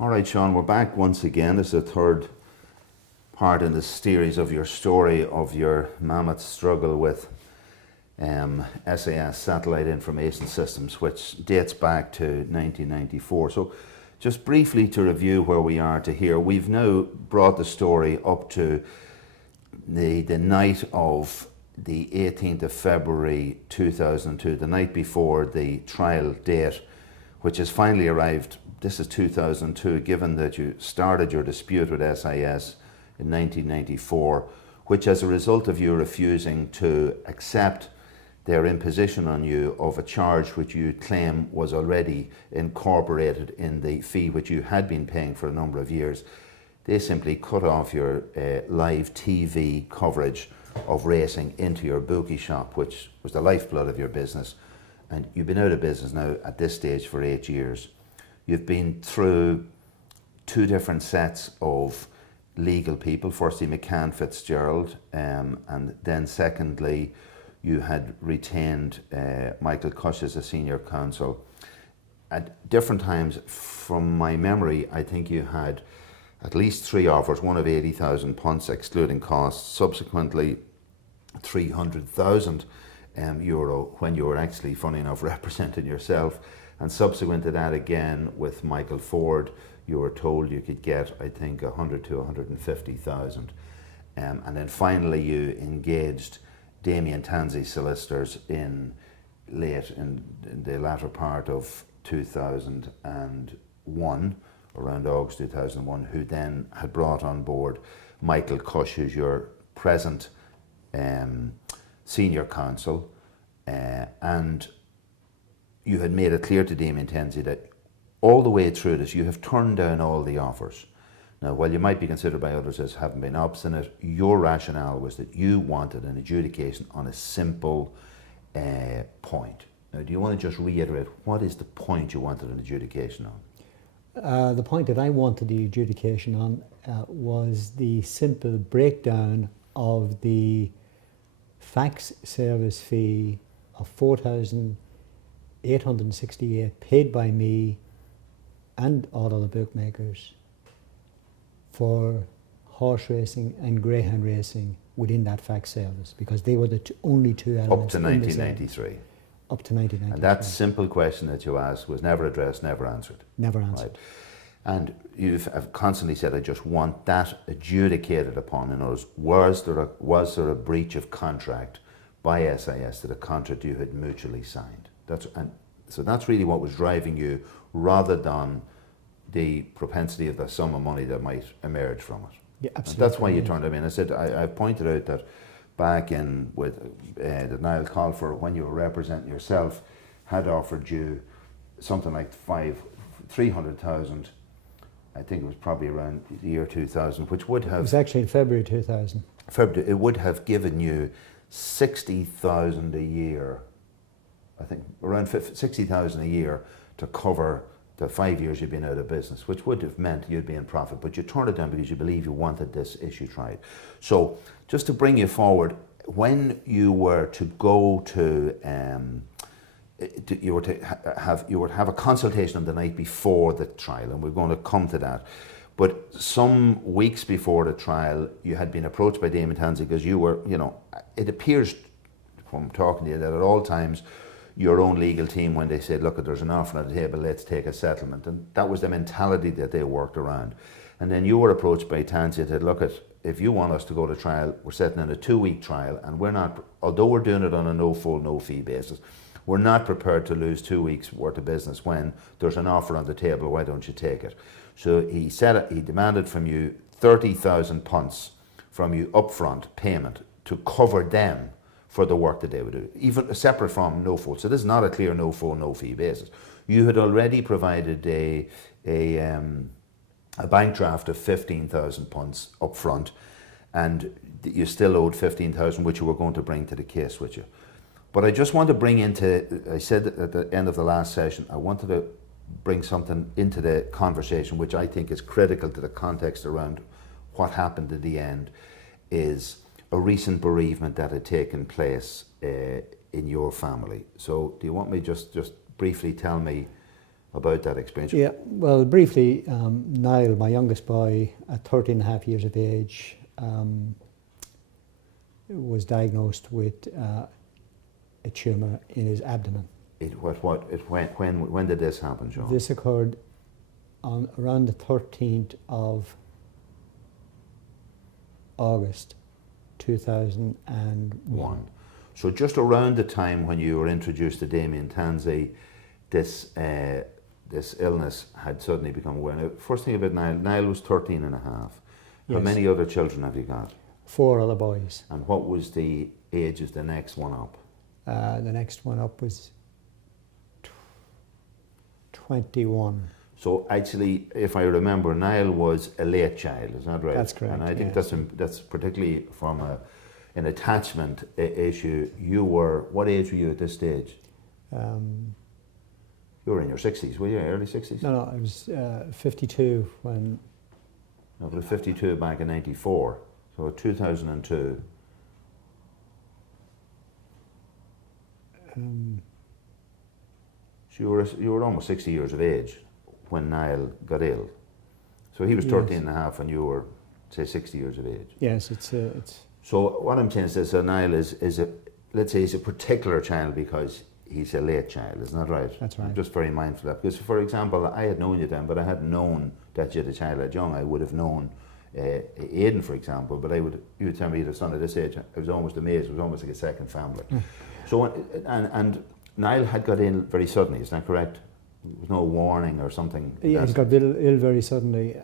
All right, Sean, we're back once again. This is the third part in the series of your story of your mammoth struggle with SAS, Satellite Information Systems, which dates back to 1994. So just briefly to review where we are to here, we've now brought the story up to the night of the 18th of February 2002, the night before the trial date, which has finally arrived. This is 2002, given that you started your dispute with SIS in 1994, which as a result of you refusing to accept their imposition on you of a charge which you claim was already incorporated in the fee which you had been paying for a number of years, they simply cut off your live TV coverage of racing into your bookie shop, which was the lifeblood of your business. And you've been out of business now at this stage for 8 years. You've been through two different sets of legal people, firstly McCann Fitzgerald, and then secondly you had retained Michael Cush as a senior counsel. At different times, from my memory, I think you had at least 3 offers, one of £80,000 excluding costs, subsequently €300,000 when you were actually, funny enough, representing yourself, and subsequent to that again with Michael Ford, you were told you could get, I think, 100 to 150,000. And then finally you engaged Damien Tansey's solicitors in the latter part of 2001, around August 2001, who then had brought on board Michael Cush, who's your present senior counsel, and you had made it clear to Damien Tansey that all the way through this you have turned down all the offers. Now, while you might be considered by others as having been obstinate, your rationale was that you wanted an adjudication on a simple point. Now, do you want to just reiterate what is the point you wanted an adjudication on? The point that I wanted the adjudication on was the simple breakdown of the fax service fee of $4,868 paid by me and all other bookmakers for horse racing and greyhound racing within that fax service, because they were the only two elements. Up to 1993. Up to 1993. And that simple question that you asked was never addressed, never answered. Never answered. Right. And you've constantly said, I just want that adjudicated upon. In other words, was there a breach of contract by SIS to the contract you had mutually signed? So that's really what was driving you, rather than the propensity of the sum of money that might emerge from it. Yeah, absolutely. And that's why you turned. I mean, I said I pointed out that back in with that Niall Colfer, when you were representing yourself, had offered you something like 300,000. I think it was probably around the year 2000, which would have. It was actually in February 2000. February. It would have given you 60,000 a year. I think around 60,000 a year to cover the 5 years you've been out of business, which would have meant you'd be in profit, but you turned it down because you believe you wanted this issue tried. So just to bring you forward, when you were to go to, you were to have a consultation on the night before the trial, and we're going to come to that. But some weeks before the trial, you had been approached by Damien Tansey because you were, it appears from talking to you that at all times your own legal team, when they said, look, there's an offer on the table, let's take a settlement. And that was the mentality that they worked around. And then you were approached by Tansey and said, look, if you want us to go to trial, we're setting in a 2-week trial, and we're not, although we're doing it on a no full, no fee basis, we're not prepared to lose 2 weeks worth of business when there's an offer on the table, why don't you take it? So he demanded from you £30,000 from you upfront payment to cover them for the work that they would do, even separate from no full. So this is not a clear no full, no fee basis. You had already provided a bank draft of £15,000 up front, and you still owed £15,000, which you were going to bring to the case with you. But I just want to bring into, I said at the end of the last session, I wanted to bring something into the conversation which I think is critical to the context around what happened at the end, is a recent bereavement that had taken place in your family. So do you want me just briefly tell me about that experience. Yeah, well, briefly, Niall, my youngest boy, at 13 and a half years of age, was diagnosed with a tumour in his abdomen. When did this happen, John? This occurred on around the 13th of August 2001. So just around the time when you were introduced to Damien Tansey, this illness had suddenly become aware. Now, first thing about Niall was 13 and a half. How Yes. many other children have you got? 4 other boys. And what was the age of the next one up? The next one up was 21. So actually, if I remember, Niall was a late child, is that right? That's correct, And I think yes. that's particularly from an attachment issue. What age were you at this stage? You were in your 60s, were you? Early 60s? No, I was 52 when. No, but 52 back in 94. So 2002. So you were almost 60 years of age when Niall got ill. So he was 13 Yes. and a half and you were, say, 60 years of age. Yes, it's. So what I'm saying is that so Niall is let's say he's a particular child because he's a late child, isn't that right? That's right. I'm just very mindful of that. Because, for example, I had known you then, but I hadn't known that you had a child that young. I would have known Aidan, for example, but you would tell me you had a son at this age. I was almost amazed. It was almost like a second family. So, and Niall had got ill very suddenly, is that correct? There was no warning or something? Yeah, he got ill very suddenly.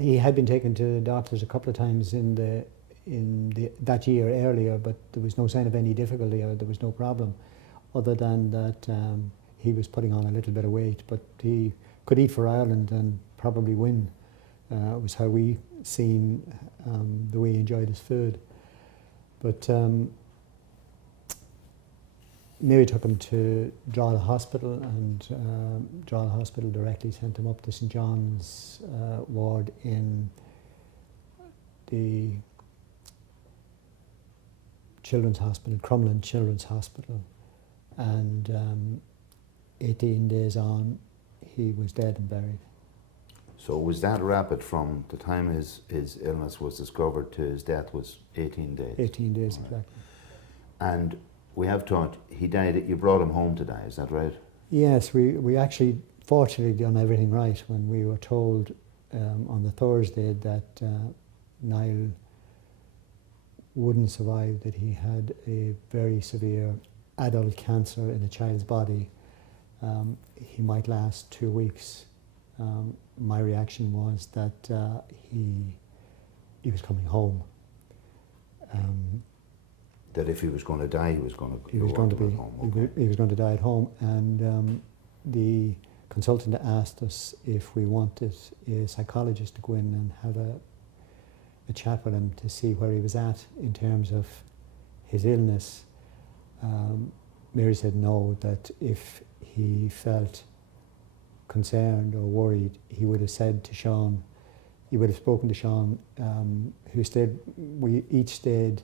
He had been taken to doctors a couple of times in that year earlier, but there was no sign of any difficulty or there was no problem, other than that he was putting on a little bit of weight. But he could eat for Ireland and probably win. Was how we seen the way he enjoyed his food. But Mary took him to Drogheda Hospital, and Drogheda Hospital directly sent him up to St John's ward in the Children's Hospital, Crumlin Children's Hospital, and 18 days on, he was dead and buried. So was that rapid from the time his illness was discovered to his death was 18 days? 18 days, Right. exactly. And we have taught, he died, you brought him home to die, is that right? Yes, we actually fortunately done everything right when we were told on the Thursday that Niall wouldn't survive, that he had a very severe adult cancer in a child's body. He might last 2 weeks. My reaction was that he was coming home. That if he was going to die, he was going to He was going to be. home. Okay. He was going to die at home, and the consultant asked us if we wanted a psychologist to go in and have a chat with him to see where he was at in terms of his illness. Mary said no, that if he felt concerned or worried, he would have said to Sean, he would have spoken to Sean, who stayed, we each stayed,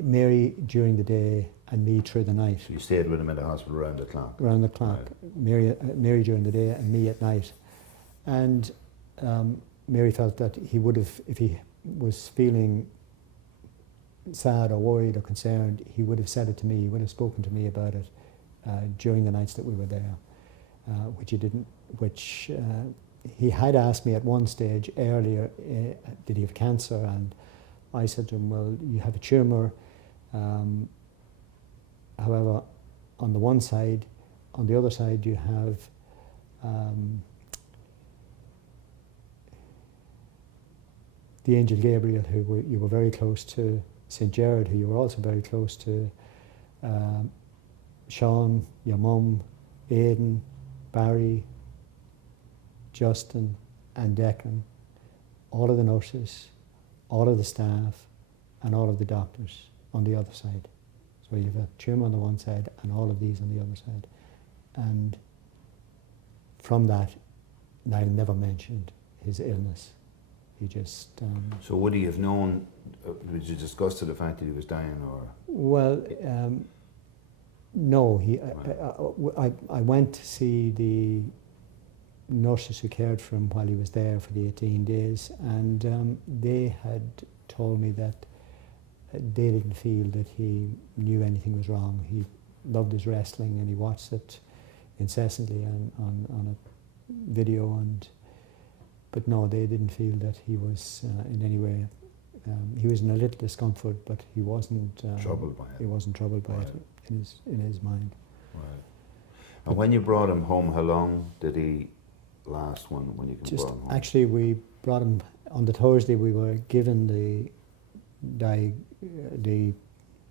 Mary during the day and me through the night. So you stayed with him in the hospital around the clock? Around the clock. Right. Mary during the day and me at night. And Mary felt that he would have, if he was feeling sad or worried or concerned, he would have said it to me, he would have spoken to me about it during the nights that we were there, which he didn't, which he had asked me at one stage earlier, did he have cancer? And I said to him, well, you have a tumour. However, on the one side, on the other side you have the angel Gabriel, who you were very close to, St. Gerard, who you were also very close to, Sean, your mum, Aidan, Barry, Justin and Declan, all of the nurses, all of the staff and all of the doctors on the other side. So you have a tumour on the one side and all of these on the other side. And from that, Niall never mentioned his illness. He just... So would he have known, would you discuss the fact that he was dying or? Well, No, Right. I went to see the nurses who cared for him while he was there for the 18 days, and they had told me that they didn't feel that he knew anything was wrong. He loved his wrestling and he watched it incessantly on a video, but no, they didn't feel that he was in any way. He was in a little discomfort, but he wasn't Troubled by it. He wasn't troubled by Right. it in his mind. Right. And when you brought him home, how long did he last when you Just brought him home? actually, we brought him on the Thursday. We were given the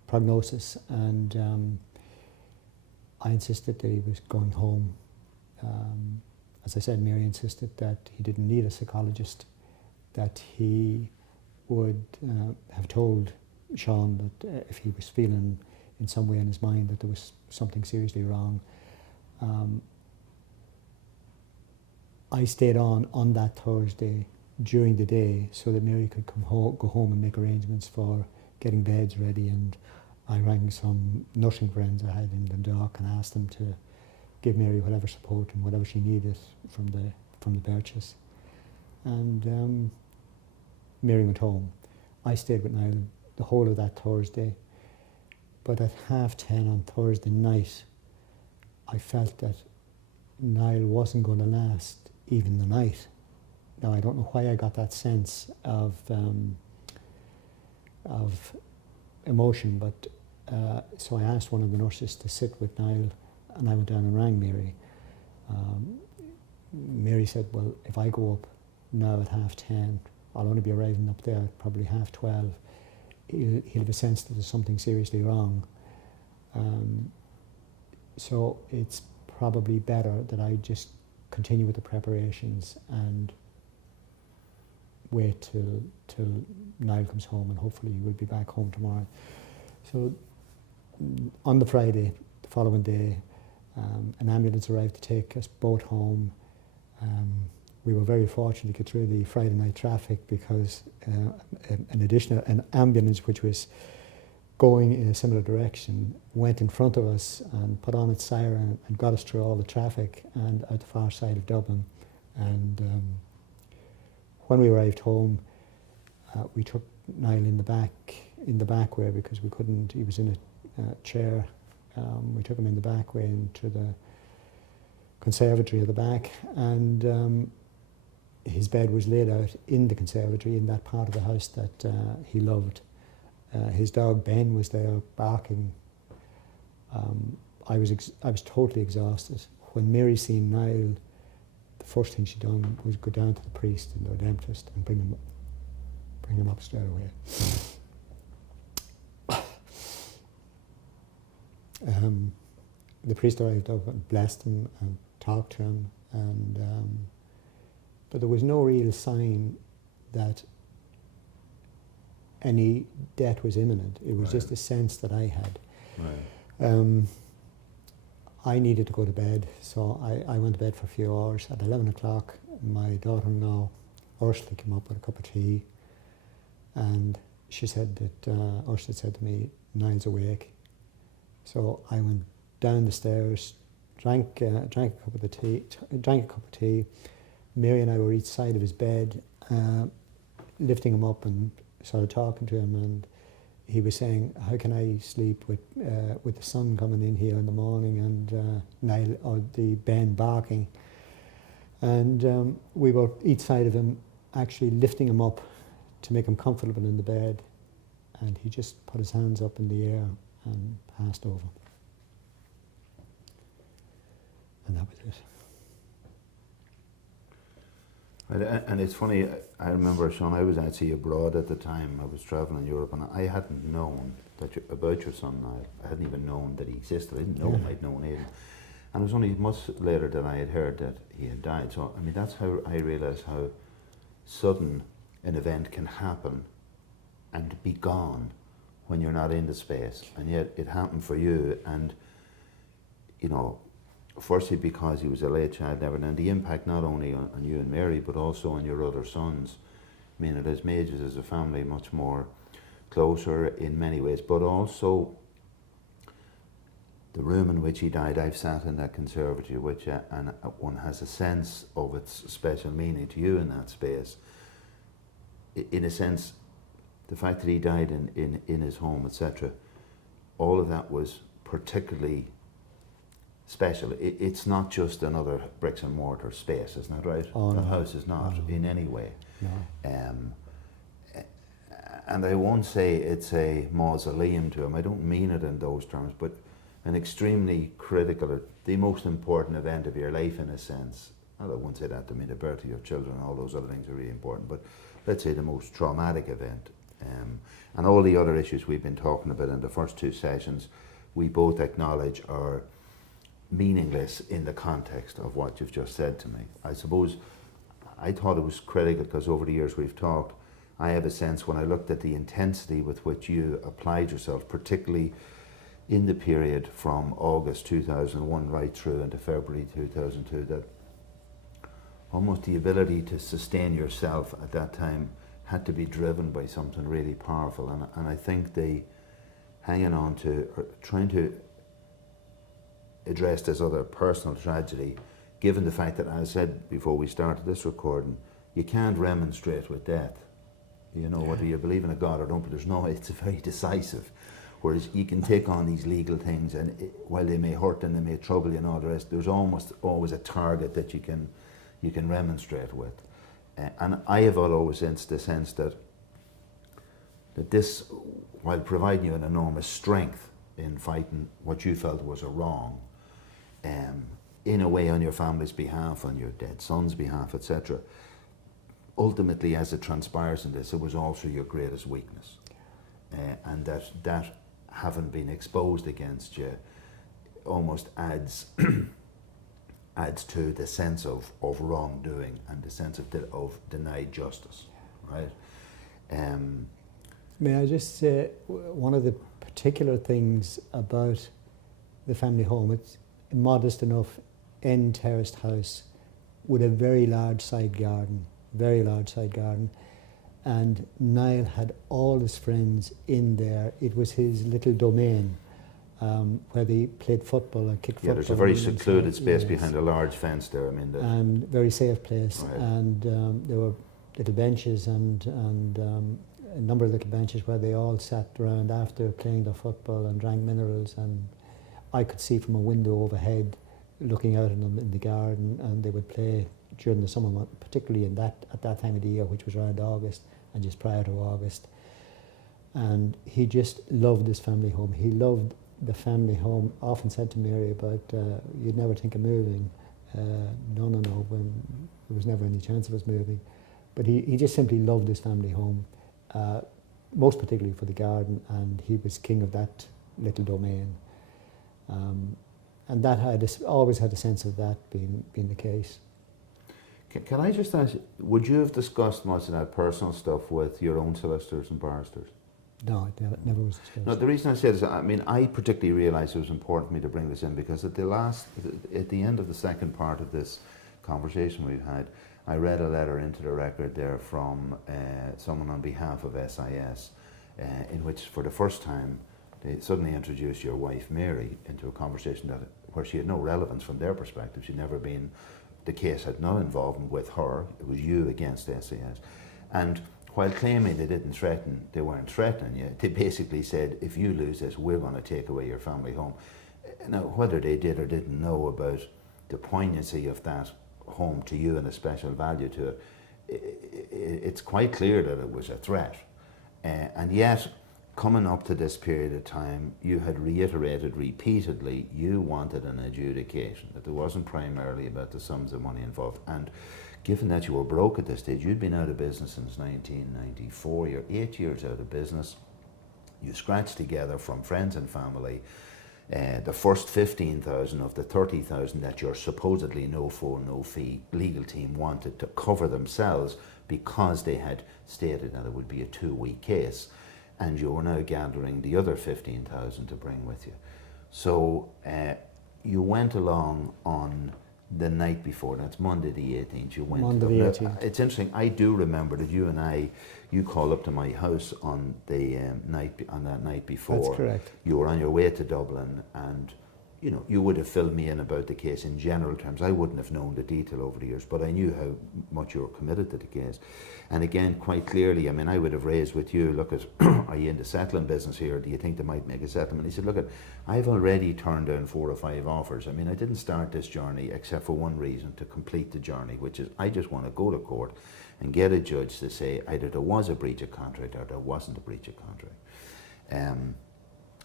prognosis, and I insisted that he was going home. As I said, Mary insisted that he didn't need a psychologist, that he would have told Sean that if he was feeling in some way in his mind that there was something seriously wrong. I stayed on that Thursday during the day so that Mary could go home and make arrangements for getting beds ready, and I rang some nursing friends I had in Dundalk and asked them to give Mary whatever support and whatever she needed from the Birches. And Mary went home. I stayed with Niall the whole of that Thursday, but at 10:30 on Thursday night, I felt that Niall wasn't going to last even the night. Now, I don't know why I got that sense of emotion, but so I asked one of the nurses to sit with Niall, and I went down and rang Mary. Mary said, well, if I go up now at 10:30, I'll only be arriving up there at probably 12:30. He'll have a sense that there's something seriously wrong. So it's probably better that I just continue with the preparations and wait till Niall comes home, and hopefully we'll be back home tomorrow. So on the Friday, the following day, an ambulance arrived to take us both home. We were very fortunate to get through the Friday night traffic because an ambulance which was going in a similar direction went in front of us and put on its siren and got us through all the traffic and out the far side of Dublin. And when we arrived home, we took Niall in the back way because we couldn't. He was in a chair. We took him in the back way into the conservatory at the back, and his bed was laid out in the conservatory in that part of the house that he loved. His dog Ben was there barking. I was totally exhausted. When Mary seen Niall, the first thing she done was go down to the priest and the dentist and bring him up straight away. The priest arrived up and blessed him and talked to him, and but there was no real sign that any death was imminent. It was Right. just a sense that I had. Right. I needed to go to bed, so I went to bed for a few hours. At 11 o'clock, my daughter-in-law, Ursula, came up with a cup of tea, and she said that, Ursula said to me, Niall's awake. So I went down the stairs, drank a cup of tea. Mary and I were each side of his bed, lifting him up and sort of talking to him, and he was saying, how can I sleep with the sun coming in here in the morning and Niall, or the Ben barking. And we were each side of him, actually lifting him up to make him comfortable in the bed, and he just put his hands up in the air and passed over. And that was it. And it's funny, I remember, Sean, I was actually abroad at the time. I was travelling in Europe, and I hadn't known about your son Niall. I hadn't even known that he existed. I didn't know him, I'd known him. And it was only much later that I had heard that he had died. So, I mean, that's how I realised how sudden an event can happen and be gone when you're not in the space. And yet it happened for you, and, you know, firstly because he was a late child and everything, and the impact not only on you and Mary, but also on your other sons. I mean, it has made us as a family much more closer in many ways, but also the room in which he died, I've sat in that conservatory, and one has a sense of its special meaning to you in that space. In a sense, the fact that he died in his home, etc., all of that was particularly special. It's not just another bricks and mortar space, isn't that right? Oh, the no. house is not in any way. No. And I won't say it's a mausoleum to him, I don't mean it in those terms, but an extremely critical, the most important event of your life in a sense. Well, I won't say that to mean the birth of your children, all those other things are really important, but let's say the most traumatic event. And all the other issues we've been talking about in the first two sessions, we both acknowledge are meaningless in the context of what you've just said to me. I suppose I thought it was critical because over the years we've talked, I have a sense when I looked at the intensity with which you applied yourself, particularly in the period from August 2001 right through into February 2002, that almost the ability to sustain yourself at that time had to be driven by something really powerful. And I think the hanging on to, or trying to address this other personal tragedy, given the fact that, as I said before we started this recording, you can't remonstrate with death. You know, whether you believe in a God or don't, but it's very decisive. Whereas you can take on these legal things, and while they may hurt and they may trouble you and all the rest, there's almost always a target that you can remonstrate with. And I have always sensed the sense that this, while providing you an enormous strength in fighting what you felt was a wrong, in a way on your family's behalf, on your dead son's behalf, etc., ultimately, as it transpires in this, it was also your greatest weakness. And that having been exposed against you almost adds to the sense of wrongdoing and the sense of denied justice, right? May I just say, one of the particular things about the family home, it's a modest enough end terraced house with a very large side garden, and Niall had all his friends in there. It was his little domain where they played football and kicked football. Yeah, there's a very secluded space yes. behind a large fence there. I mean, and very safe place. Right. And there were little benches and a number of little benches where they all sat around after playing their football and drank minerals. And I could see from a window overhead, looking out at them in the garden, and they would play during the summer month, particularly at that time of the year, which was around August and just prior to August. And he just loved his family home. He loved the family home. Often said to Mary about, you'd never think of moving. No, when there was never any chance of us moving. But he just simply loved his family home, most particularly for the garden, and he was king of that little domain. And that always had a sense of that being the case. Can I just ask, would you have discussed much of that personal stuff with your own solicitors and barristers? No, it never was discussed. No, the reason I say this, I mean, I particularly realised it was important for me to bring this in because at the end of the second part of this conversation we've had, I read a letter into the record there from someone on behalf of SIS, in which for the first time they suddenly introduced your wife Mary into a conversation where she had no relevance from their perspective. She'd never been, the case had no involvement with her, it was you against SIS. And while claiming they weren't threatening you, they basically said, if you lose this, we're going to take away your family home. Now, whether they did or didn't know about the poignancy of that home to you and the special value to it, it's quite clear that it was a threat. And yet, coming up to this period of time, you had reiterated repeatedly you wanted an adjudication, that there wasn't primarily about the sums of money involved. And given that you were broke at this stage, you'd been out of business since 1994, you're 8 years out of business, you scratched together from friends and family the first 15,000 of the 30,000 that your supposedly no fee legal team wanted to cover themselves because they had stated that it would be a 2-week case. And you were now gathering the other 15,000 to bring with you. So you went along on the night before, that's Monday the 18th, you went Monday to the 18th. It's interesting, I do remember that you called up to my house on that night before. That's correct. You were on your way to Dublin, and you know, you would have filled me in about the case in general terms. I wouldn't have known the detail over the years, but I knew how much you were committed to the case. And again, quite clearly, I mean, I would have raised with you, look at, are you in the settling business here? Do you think they might make a settlement? He said, look at, I've already turned down 4 or 5 offers. I mean, I didn't start this journey except for one reason, to complete the journey, which is I just want to go to court and get a judge to say either there was a breach of contract or there wasn't a breach of contract.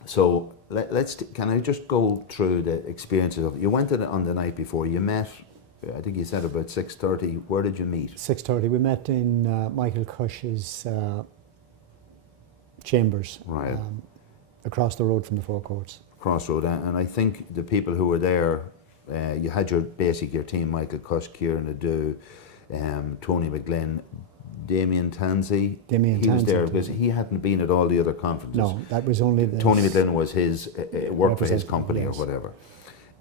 So can I just go through the experiences of, you went to on the night before, you met, I think you said about 6:30, where did you meet? 6:30, we met in Michael Cush's chambers, right, across the road from the forecourts. Crossroad, and I think the people who were there, you had your team, Michael Cush, Kieran Adu, Tony McGlynn, Damien Tansey. He was there because he hadn't been at all the other conferences. No, that was only Tony McGlynn was his work for his company, yes, or whatever.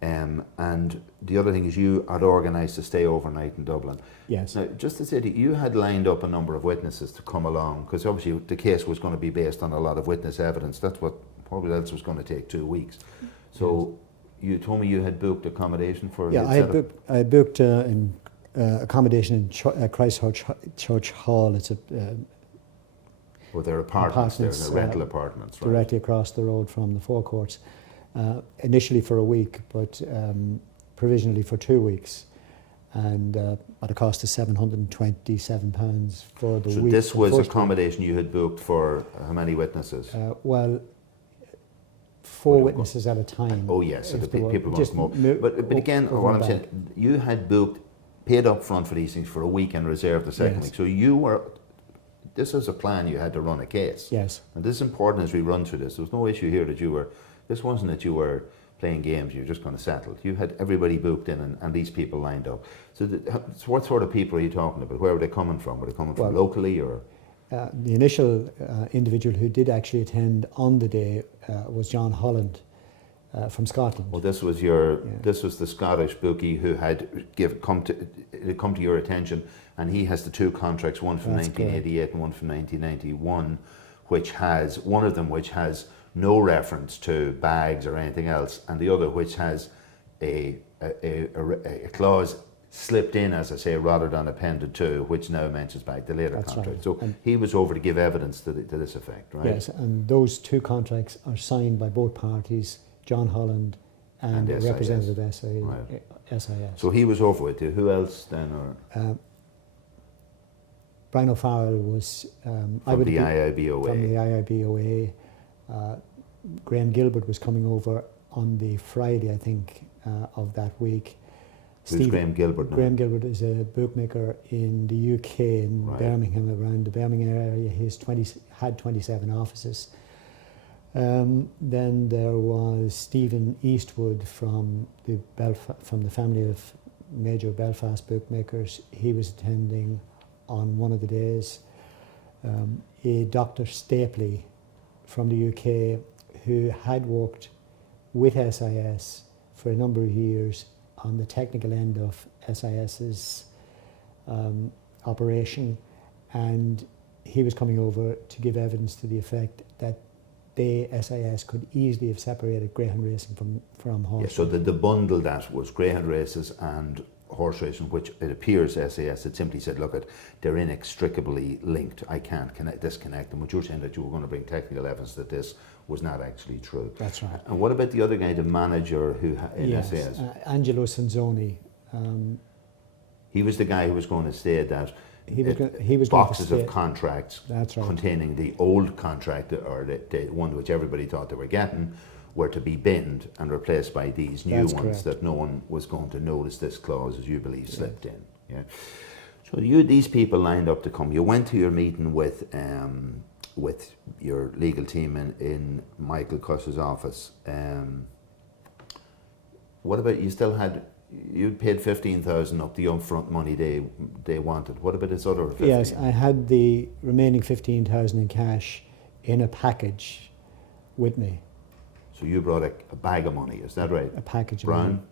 And the other thing is you had organised to stay overnight in Dublin. Yes. Now, just to say that you had lined up a number of witnesses to come along, because obviously the case was going to be based on a lot of witness evidence. That's what probably else was going to take 2 weeks. So you told me you had booked accommodation for... Yeah, I booked in accommodation in Christ Church Hall. It's a... well, they're apartments, they're rental apartments, right? Directly across the road from the forecourts. Initially for a week, but provisionally for 2 weeks, and at a cost of £727 for the week. So this was accommodation you had booked for how many witnesses? Well, 4 witnesses at a time. Oh yes, so the people must move. But again, what I'm saying, you had booked, paid up front for these things for a week and reserved the second week. So you were, this was a plan, you had to run a case. Yes. And this is important as we run through this. There was no issue here that you were, this wasn't that you were playing games, you were just going to settle. You had everybody booked in and these people lined up. So, so what sort of people are you talking about? Where were they coming from? Were they coming from locally or? The initial individual who did actually attend on the day was John Holland from Scotland. Well, this was your, this was the Scottish bookie who had come to your attention, and he has the 2 contracts, one from 1988 and one from 1991, which has, one of them which has no reference to bags or anything else, and the other which has a clause slipped in, as I say, rather than appended to, which now mentions back the later contract. Right. So and he was over to give evidence to this effect, right? Yes, and those 2 contracts are signed by both parties, John Holland and a representative SIS. So he was over with you. Who else then? Or Brian O'Farrell was from the IIBOA. From the IIBOA. Graham Gilbert was coming over on the Friday, I think, of that week. Who's Graham Gilbert now? Graham Gilbert is a bookmaker in the UK, in Birmingham, around the Birmingham area. He's had 27 offices. Then there was Stephen Eastwood from the family of major Belfast bookmakers. He was attending on one of the days. A Dr. Stapley from the UK, who had worked with SIS for a number of years on the technical end of SIS's operation, and he was coming over to give evidence to the effect that they, SIS, could easily have separated greyhound racing from horse racing. So the bundle that was greyhound races and horse racing, which it appears SIS had simply said, look, they're inextricably linked. I can't disconnect them. But you're saying that you were going to bring technical evidence that this was not actually true. That's right. And what about the other guy, the manager who in SIS? Angelo Sanzoni. He was the guy who was going to say that he was boxes going to of contracts right, containing the old contract, or the one which everybody thought they were getting, were to be binned and replaced by these new ones. Correct. That no one was going to notice this clause, as you believe, slipped in. Yeah. So these people lined up to come. You went to your meeting with your legal team in Michael Cush's office. What about, you'd paid 15,000 up, the upfront money they wanted. What about this other 15? Yes, I had the remaining 15,000 in cash in a package with me. So you brought a bag of money, is that right? A package brown? Of money.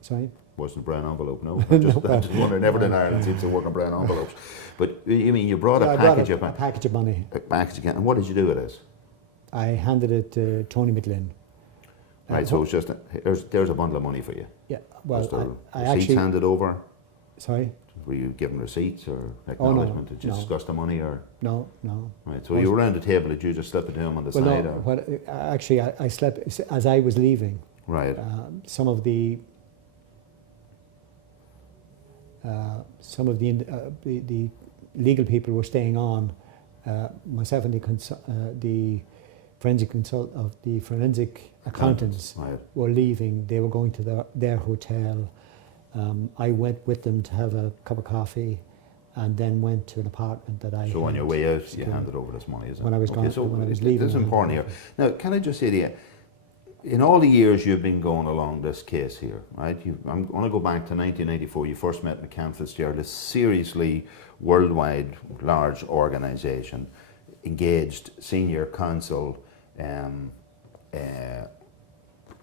Sorry? Wasn't a brown envelope, no. I'm just wondering, everything in Ireland seems to work on brown envelopes. But you mean you brought a package of money? A package of money. A package again. And what did you do with it? I handed it to Tony McGlynn. Right, so it's just, there's a bundle of money for you. Yeah, Was there well, I receipts actually... handed over? Sorry? Were you given receipts or Oh, acknowledgement? no, Did you no. discuss the money or? No, no. Right, so you were around the table, did you just slip it to him on the Well, side? no, Or? what, actually, I slept, as I was leaving, Right. some of the the legal people were staying on. Myself and the forensic accountants Right. were leaving. They were going to their hotel. I went with them to have a cup of coffee, and then went to an apartment that I. So on had your way out, you secured. handed over this money, is it? When I was gone, So when I was this leaving, is I important here. handed Now, can I just say to you, in all the years you've been going along this case here, right? I'm going to go back to 1994. You first met McCann Fitzgerald, a seriously worldwide large organisation, engaged senior counsel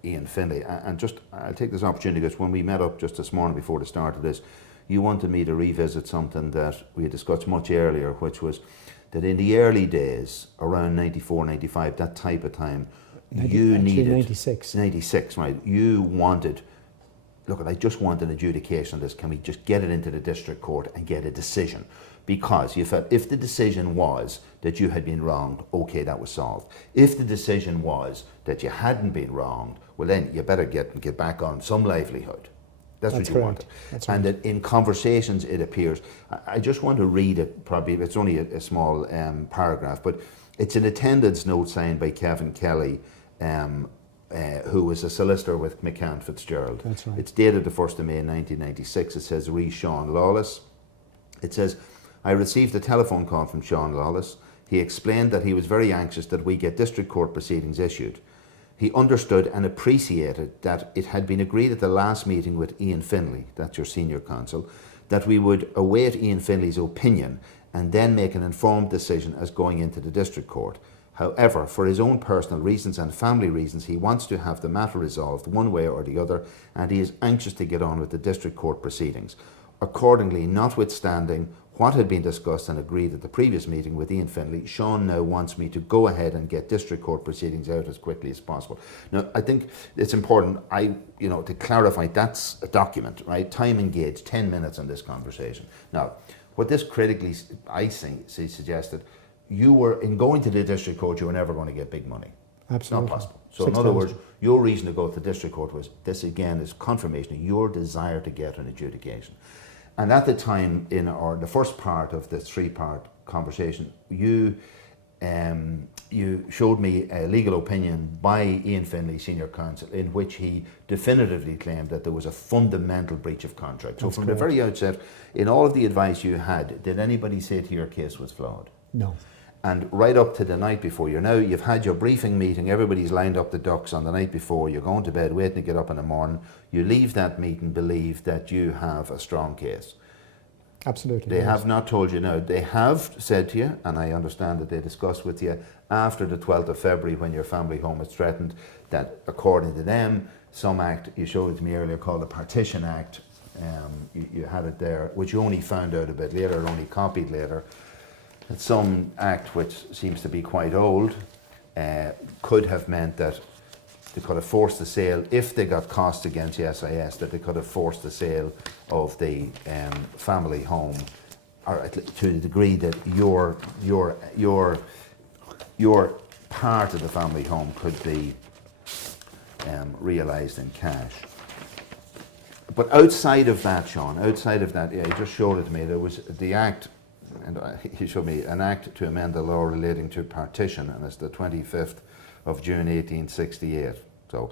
Ian Finlay. And just, I'll take this opportunity because when we met up just this morning before the start of this, you wanted me to revisit something that we had discussed much earlier, which was that in the early days, around 94, 95, that type of time, you needed 96. 96, right? You wanted, look, I just want an adjudication on this. Can we just get it into the district court and get a decision? Because you felt if the decision was that you had been wronged, okay, that was solved. If the decision was that you hadn't been wronged, well then you better get back on some livelihood. That's what you correct. wanted. That's And right. that in conversations it appears, I just want to read it, probably, it's only a small paragraph, but it's an attendance note signed by Kevin Kelly, who was a solicitor with McCann Fitzgerald. That's right. It's dated the 1st of May 1996. It says, re Sean Lawless. It says, I received a telephone call from Sean Lawless. He explained that he was very anxious that we get district court proceedings issued. He understood and appreciated that it had been agreed at the last meeting with Ian Finlay, that's your senior counsel, that we would await Ian Finlay's opinion and then make an informed decision as going into the district court. However, for his own personal reasons and family reasons, he wants to have the matter resolved one way or the other, and he is anxious to get on with the district court proceedings. Accordingly, notwithstanding what had been discussed and agreed at the previous meeting with Ian Finlay, Sean now wants me to go ahead and get district court proceedings out as quickly as possible. Now, I think it's important, to clarify, that's a document, right? Time engaged, 10 minutes on this conversation. Now, what this critically, I think, suggested, you were, in going to the district court, you were never going to get big money. Absolutely. It's not possible. So in other words, your reason to go to the district court was, this again is confirmation of your desire to get an adjudication. And at the time, in the first part of this three-part conversation, you showed me a legal opinion by Ian Finlay, senior counsel, in which he definitively claimed that there was a fundamental breach of contract. So from the very outset, in all of the advice you had, did anybody say to your case was flawed? No. And right up to the night before, you've had your briefing meeting, everybody's lined up the ducks on the night before, you're going to bed waiting to get up in the morning, you leave that meeting believe that you have a strong case. Absolutely. They have not told you now. They have said to you, and I understand that they discussed with you after the 12th of February when your family home was threatened, that according to them, some act, you showed it to me earlier, called the Partition Act, you had it there, which you only found out a bit later, only copied later, that some act which seems to be quite old could have meant that they could have forced the sale, if they got costs against the SIS, that they could have forced the sale of the family home, or to the degree that your part of the family home could be realised in cash. But outside of that, Sean, you just showed it to me, there was the act, and he showed me an act to amend the law relating to partition, and it's the 25th of June 1868. So,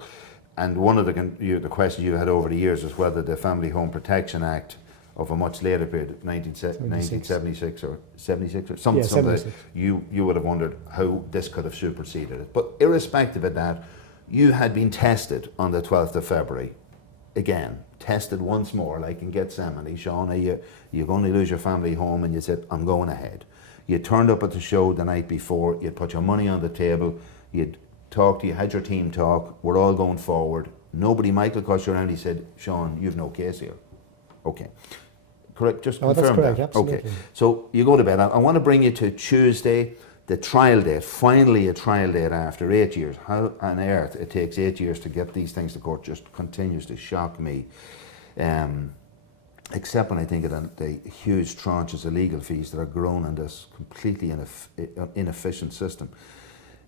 and one of the questions you had over the years was whether the Family Home Protection Act of a much later period, 1976 or 76 or something, 76. You would have wondered how this could have superseded it. But irrespective of that, you had been tested on the 12th of February. Again, tested once more, like in Gethsemane. Sean, you're going to lose your family home, and you said, I'm going ahead. You turned up at the show the night before, you'd put your money on the table, you'd talked, you had your team talk, we're all going forward. Nobody, Michael Cusher, said, Sean, you've no case here. Okay. Correct, just confirm that's correct, that. absolutely. Okay, so you go to bed. I want to bring you to Tuesday, the trial date, finally a trial date after 8 years. How on earth it takes 8 years to get these things to court just continues to shock me. Except when I think of the huge tranches of legal fees that are grown in this completely inefficient system.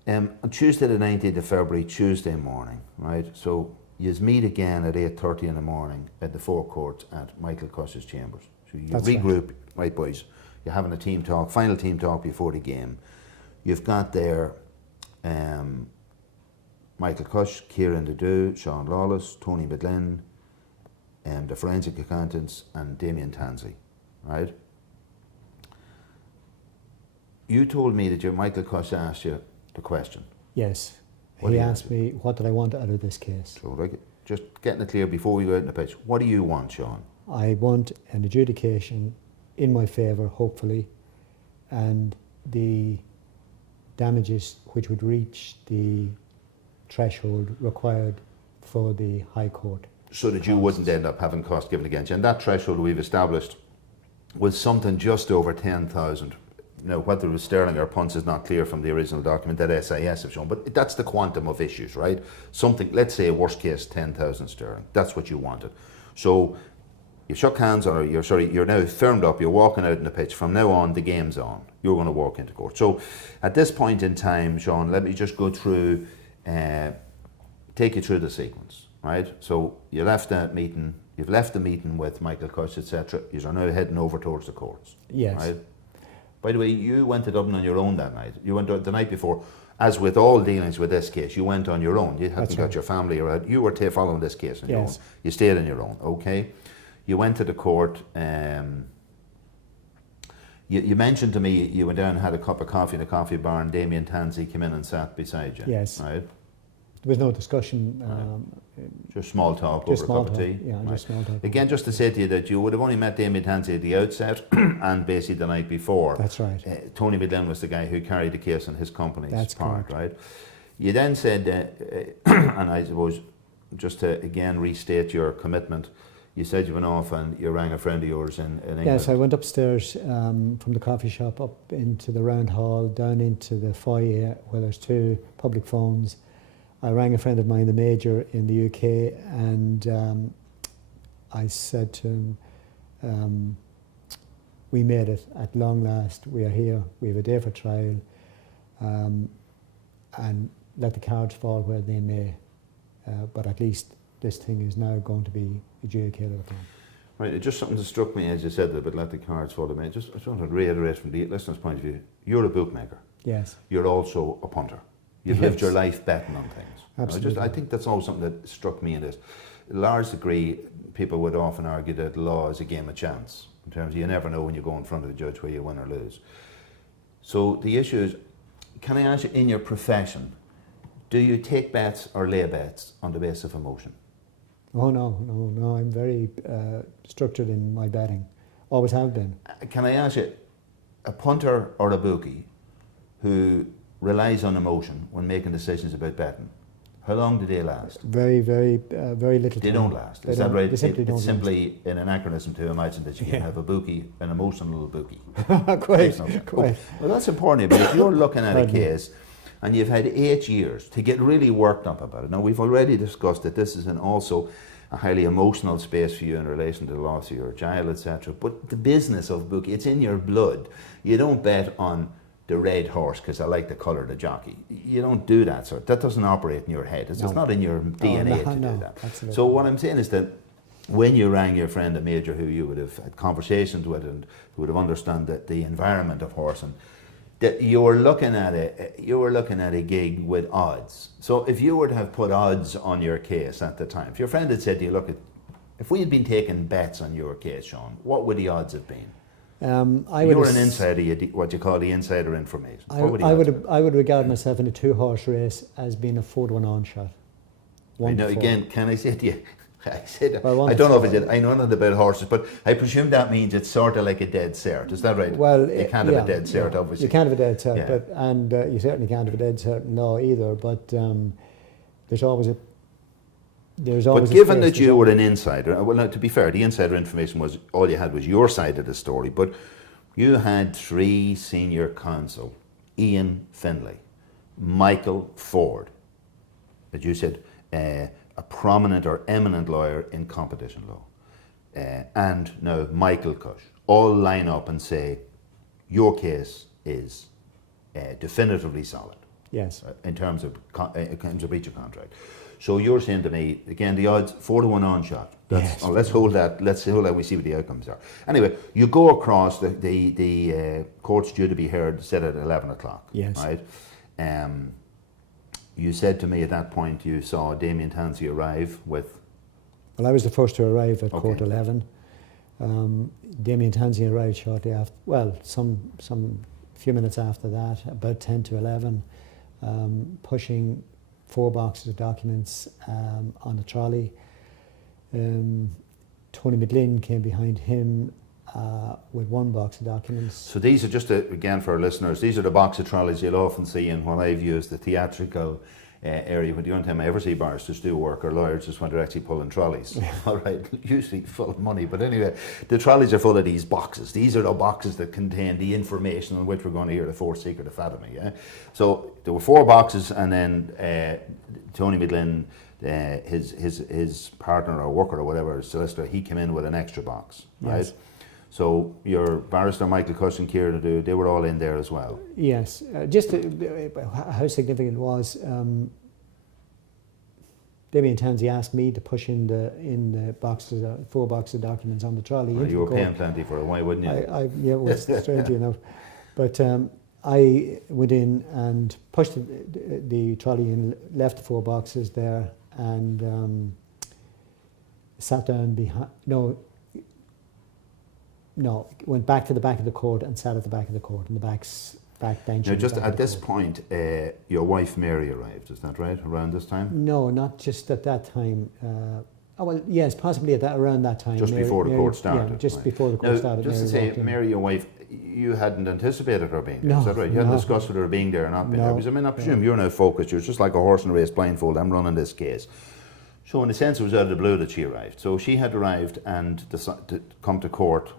On Tuesday the 19th of February, Tuesday morning, right? So you meet again at 8:30 in the morning at the forecourt at Michael Cush's chambers. So you regroup, right boys, you're having a team talk, final team talk before the game. You've got there Michael Cush, Kieran Dedew, Sean Lawless, Tony Midlin, the forensic accountants, and Damien Tansey, right? You told me that Michael Cush asked you the question. Yes. He asked me, what did I want out of this case? So, like, just getting it clear before we go out in the pitch, what do you want, Sean? I want an adjudication in my favour, hopefully, and the damages which would reach the threshold required for the High Court. So that you wouldn't end up having costs given against you. And that threshold we've established was something just over 10,000. Now, whether it was sterling or punts is not clear from the original document that SIS have shown, but that's the quantum of issues, right? Something, let's say, worst case, 10,000 sterling. That's what you wanted. So you shook hands, or you're now firmed up, you're walking out in the pitch. From now on, the game's on. You're going to walk into court. So at this point in time, Sean, let me just go through, take you through the sequence. Right, so you left that meeting. You've left the meeting with Michael Cush, etc. You are now heading over towards the courts. Yes. Right. By the way, you went to Dublin on your own that night. You went the night before. As with all dealings with this case, you went on your own. You hadn't got your family around. You were following this case on your own. You stayed on your own. Okay. You went to the court. You mentioned to me you went down and had a cup of coffee in a coffee bar, and Damien Tansey came in and sat beside you. Yes. Right. There was no discussion. Just small talk over a cup of tea. Yeah, right. Just small talk. Again, just to say to you that you would have only met Damien Tansey at the outset and basically the night before. That's right. Tony Midlin was the guy who carried the case on his company's part, correct. right? You then said, and I suppose just to again restate your commitment, you said you went off and you rang a friend of yours in England. Yes, I went upstairs from the coffee shop up into the round hall, down into the foyer where there's two public phones. I rang a friend of mine, the Major in the UK, and I said to him, we made it at long last, we are here, we have a day for trial, and let the cards fall where they may, but at least this thing is now going to be adjudicated upon. Right, just something that struck me as you said that, but let the cards fall. I just want to reiterate from the listener's point of view, you're a bookmaker. Yes. You're also a punter. You've lived your life betting on things. Absolutely. I think that's always something that struck me in this. A large degree, people would often argue that law is a game of chance. In terms of you never know when you go in front of a judge where you win or lose. So the issue is, can I ask you, in your profession, do you take bets or lay bets on the basis of emotion? Oh no, I'm very structured in my betting. Always have been. Can I ask you, a punter or a bookie who relies on emotion when making decisions about betting, how long do they last? Very little time. They don't last. Is that right? They simply don't. It's simply an anachronism to imagine that you can have a bookie, an emotional bookie. Quite. Well, that's important, but if you're looking at a case and you've had 8 years to get really worked up about it. Now, we've already discussed that this is also a highly emotional space for you in relation to the loss of your child, etc. But the business of bookie, it's in your blood. You don't bet on the red horse because I like the colour of the jockey. You don't do that sort. That doesn't operate in your head. It's not in your DNA to do that. Absolutely. So what I'm saying is that when you rang your friend, a Major, who you would have had conversations with and who would have understood that the environment of horsing, that you were looking at a gig with odds. So if you were to have put odds on your case at the time, if your friend had said to you, look, if we had been taking bets on your case, Sean, what would the odds have been? You're an insider, what you call the insider information. I would regard myself in a 2-horse race as being a 4-to-1 on shot. Now again, can I say to you, I don't know if it did, I know nothing about horses, but I presume that means it's sort of like a dead cert, is that right? Well, you can't have a dead cert, obviously. You can't have a dead cert, but you certainly can't have a dead cert in law either, but there's always a But given that you were an insider, well, now, to be fair, the insider information was all you had was your side of the story, but you had 3 senior counsel Ian Finlay, Michael Ford, as you said, a prominent or eminent lawyer in competition law, and now Michael Cush, all line up and say, your case is definitively solid. Yes. In terms of breach of contract. So you're saying to me, again, the odds 4-1 on shot. Yes. Oh, let's hold that. Let's hold that. We see what the outcomes are. Anyway, you go across. The court's due to be heard, set at 11 o'clock. Yes. Right. You said to me at that point you saw Damien Tansey arrive with. Well, I was the first to arrive at Okay. Court 11. Damien Tansey arrived shortly after. Well, some few minutes after that, about 10 to 11, pushing 4 boxes of documents on a trolley. Tony McGlynn came behind him with 1 box of documents. So these are just, again for our listeners, these are the box of trolleys you'll often see in what I've used the theatrical area. But the only time I ever see barristers do work or lawyers is when they're actually pulling trolleys. All right, usually full of money. But anyway, the trolleys are full of these boxes. These are the boxes that contain the information on which we're going to hear the 4th secret of Fatima. Yeah? So there were 4 boxes, and then Tony McGlynn, his partner or worker or whatever, solicitor, he came in with an extra box, right? Yes. So your barrister Michael Cush and Ciara Nadeau, they were all in there as well. Yes, just how significant it was. Damien Tansey asked me to push in the boxes, 4 boxes of documents on the trolley. Well, into you were the court. paying plenty for it, why wouldn't you? Yeah, it was strangely enough. But I went in and pushed the trolley and left the 4 boxes there, and sat down behind. No, went back to the back of the court and sat at the back of the court in the back bench. Now, just at this point, your wife Mary arrived, is that right, around this time? No, not just at that time. Well, yes, possibly around that time. Just before the court started? Yeah, just right. before the court now, started. Just to say, Mary, your wife, you hadn't anticipated her being there, No, is that right? You hadn't no. discussed with her being there or not being No, there? Because, I mean, I presume you're now focused, you're just like a horse in a race blindfold, I'm running this case. So in a sense, it was out of the blue that she arrived. So she had arrived and decided to come to court.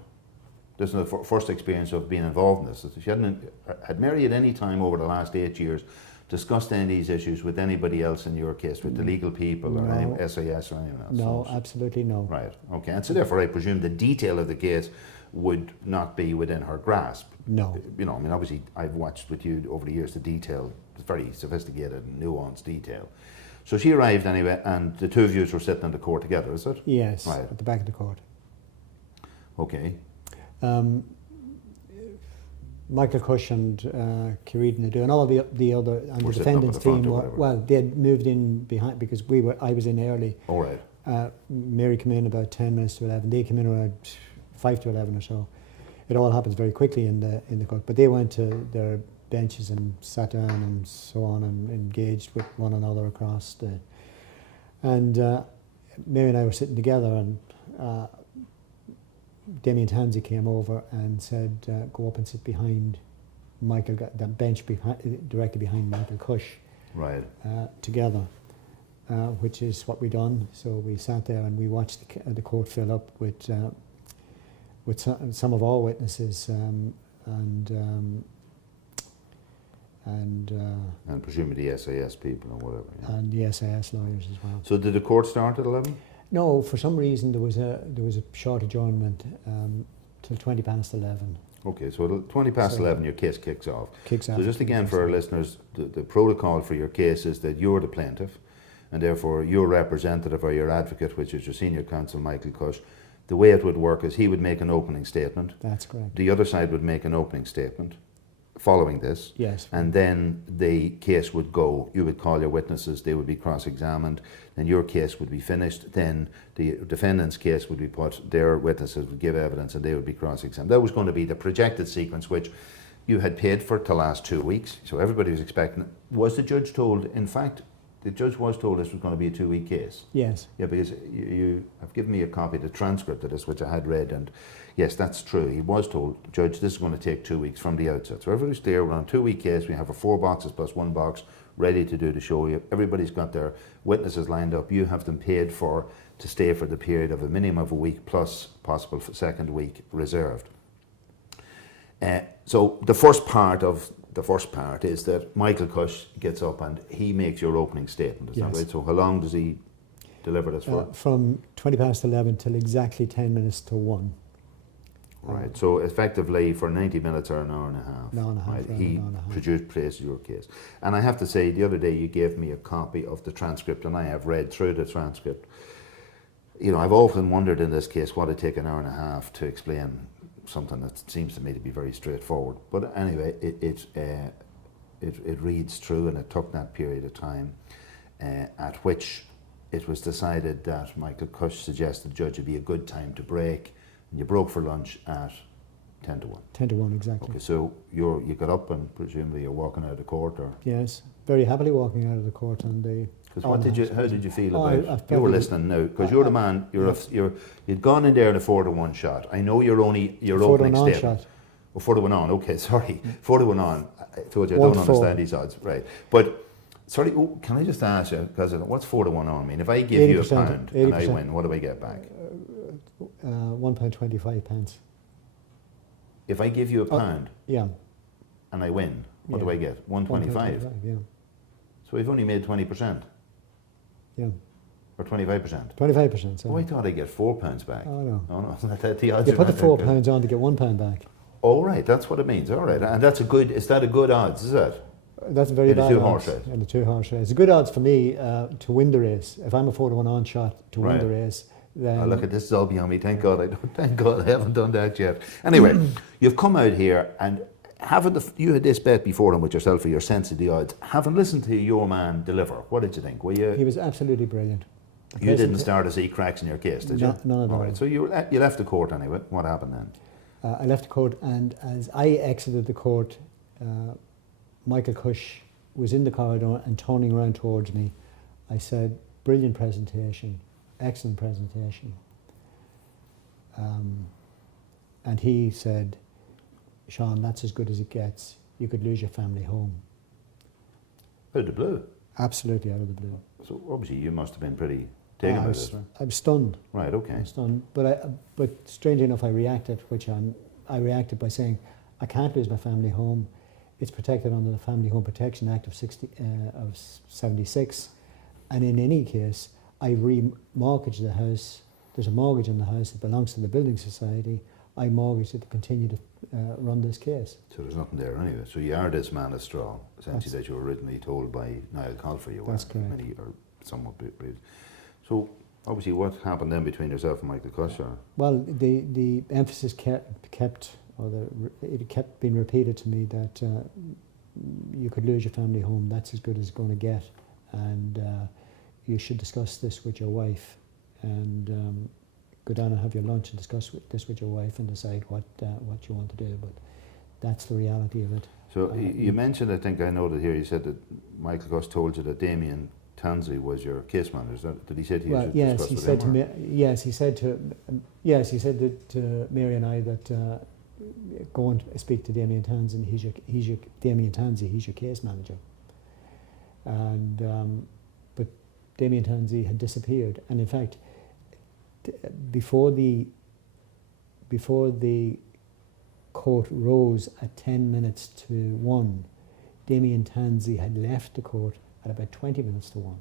This is the first experience of being involved in this. She had Mary at any time over the last 8 years discussed any of these issues with anybody else in your case, with the legal people or any SIS or anyone else? No, absolutely no. Right, okay. And so therefore I presume the detail of the case would not be within her grasp. No. You know, I mean, obviously I've watched with you over the years the detail, it's very sophisticated and nuanced detail. So she arrived anyway, and the 2 of you were sitting in the court together, is it? Yes, Right. at the back of the court. Okay. Michael Cush and Ciara Nadeau and all the other and We're the sitting up at defendants the front team or were, whatever. well, they had moved in behind because I was in early. All right. Mary came in about 10 minutes to 11. They came in around 5 to 11 or so. It all happens very quickly in the court. But they went to their benches and sat down and so on and engaged with one another across the. And Mary and I were sitting together, and Damien Tansey came over and said, "Go up and sit behind Michael, the bench directly behind Michael Cush." Right. Together. Which is what we done. So we sat there and we watched the court fill up with some of our witnesses and presumably the SIS people or whatever. Yeah. and the SIS lawyers as well. So did the court start at 11? No, for some reason there was a short adjournment till 20 past 11. Okay, so at 20 past 11 your case kicks off. Kicks off. So just again for our listeners, the protocol for your case is that you're the plaintiff, and therefore your representative or your advocate, which is your senior counsel, Michael Cush, the way it would work is he would make an opening statement. That's correct. The other side would make an opening statement following this. Yes. And then the case would go. You would call your witnesses, they would be cross-examined, then your case would be finished, then the defendant's case would be put, their witnesses would give evidence and they would be cross-examined. That was going to be the projected sequence which you had paid for to last 2 weeks, so everybody was expecting it. Was the judge told, in fact, the judge was told this was going to be a 2-week case? Yes. Yeah, because you have given me a copy of the transcript of this, which I had read, and yes, that's true. He was told, Judge, this is going to take 2 weeks from the outset. So everybody's clear, we're on a 2-week case, we have 4 boxes plus 1 box ready to do the show. Everybody's got their witnesses lined up. You have them paid for to stay for the period of a minimum of a week plus possible second week reserved. So the first part of the first part is that Michael Cush gets up and he makes your opening statement. Is that Yes. right? So how long does he deliver this for? From 20 past 11 till exactly 10 minutes to 1. Right. So effectively for 90 minutes or an hour and a half. An hour and a half, Right. around He an hour and a half. plays your case. And I have to say, the other day you gave me a copy of the transcript, and I have read through the transcript. You know, I've often wondered in this case what it take an hour and a half to explain something that seems to me to be very straightforward. But anyway, it reads through, and it took that period of time at which it was decided that Michael Cush suggested the judge would be a good time to break, and you broke for lunch at 10 to 1. 10 to 1, exactly. Okay, so you got up and presumably you're walking out of the court, or Yes, very happily walking out of the court on the... because how did you feel Oh, about I've you were probably- listening now, because you're the man, you'd gone in there in a 4 to 1 shot. I know your 4 to opening 1 statement. shot. Oh, 4 to 1 on, okay, sorry. 4 to 1 on. I told you I 1 don't to 4. understand these odds. Right. But sorry, can I just ask you, because what's 4 to 1 on mean? If I give you a 80%, pound and I 80%. win, what do I get back? £1.25. If I give you a pound Yeah. and I win, what do Yeah. I get? 125. Yeah. So we've only made 20%. Yeah. Or 25%. 25%. So. Oh, I thought I'd get £4 back. Oh, no. Oh, no, the odds You are put the not that £4 good. on to get £1 back. Oh, right, that's what it means. All right, and that's is that a good odds, is it? That's very In a bad two-horse odds. race. In a 2-horse race. It's good odds for me to win the race. If I'm a 4 to 1 on shot to win Right. the race, then... Oh, look at this, is all beyond me. Thank God I haven't done that yet. Anyway, you've come out here and you had this bet before with yourself for your sense of the odds. Having listened to your man deliver, what did you think? He was absolutely brilliant. The You didn't presenta- start to see cracks in your case, did you? None at all. Right, so you left the court anyway. What happened then? I left the court, and as I exited the court, Michael Cush was in the corridor and turning around towards me. I said, "Brilliant presentation, excellent presentation." And he said, "Sean, that's as good as it gets. You could lose your family home." Out of the blue. Absolutely out of the blue. So obviously you must have been pretty taken by this, right? I was stunned. Right, okay. I was stunned. But strangely enough, I reacted, I reacted by saying, "I can't lose my family home. It's protected under the Family Home Protection Act of 76. And in any case, I remortgaged the house. There's a mortgage on the house. It belongs to the building society. I mortgaged it to continue to run this case." So there's nothing there anyway. So you are this man of straw, essentially, that you were originally told by Niall Colfer you were. That's correct. Many or somewhat previous. So obviously, what happened then between yourself and Michael Cush? Well, the emphasis it kept being repeated to me that you could lose your family home. That's as good as it's going to get, and you should discuss this with your wife, and go down and have your lunch and discuss this with your wife and decide what you want to do. But that's the reality of it. So you mentioned, I think I noted here, you said that Michael Cush told you that Damien Tansey was your case manager. Did he say to you? Well, should yes, discuss he with said to him, me. or- Yes, he said to Mary and I that go and speak to Damien Tansey. He's your Damien Tansey. He's your case manager. And but Damien Tansey had disappeared, and in fact, before the court rose at 10 minutes to 1, Damien Tansey had left the court at about 20 minutes to 1.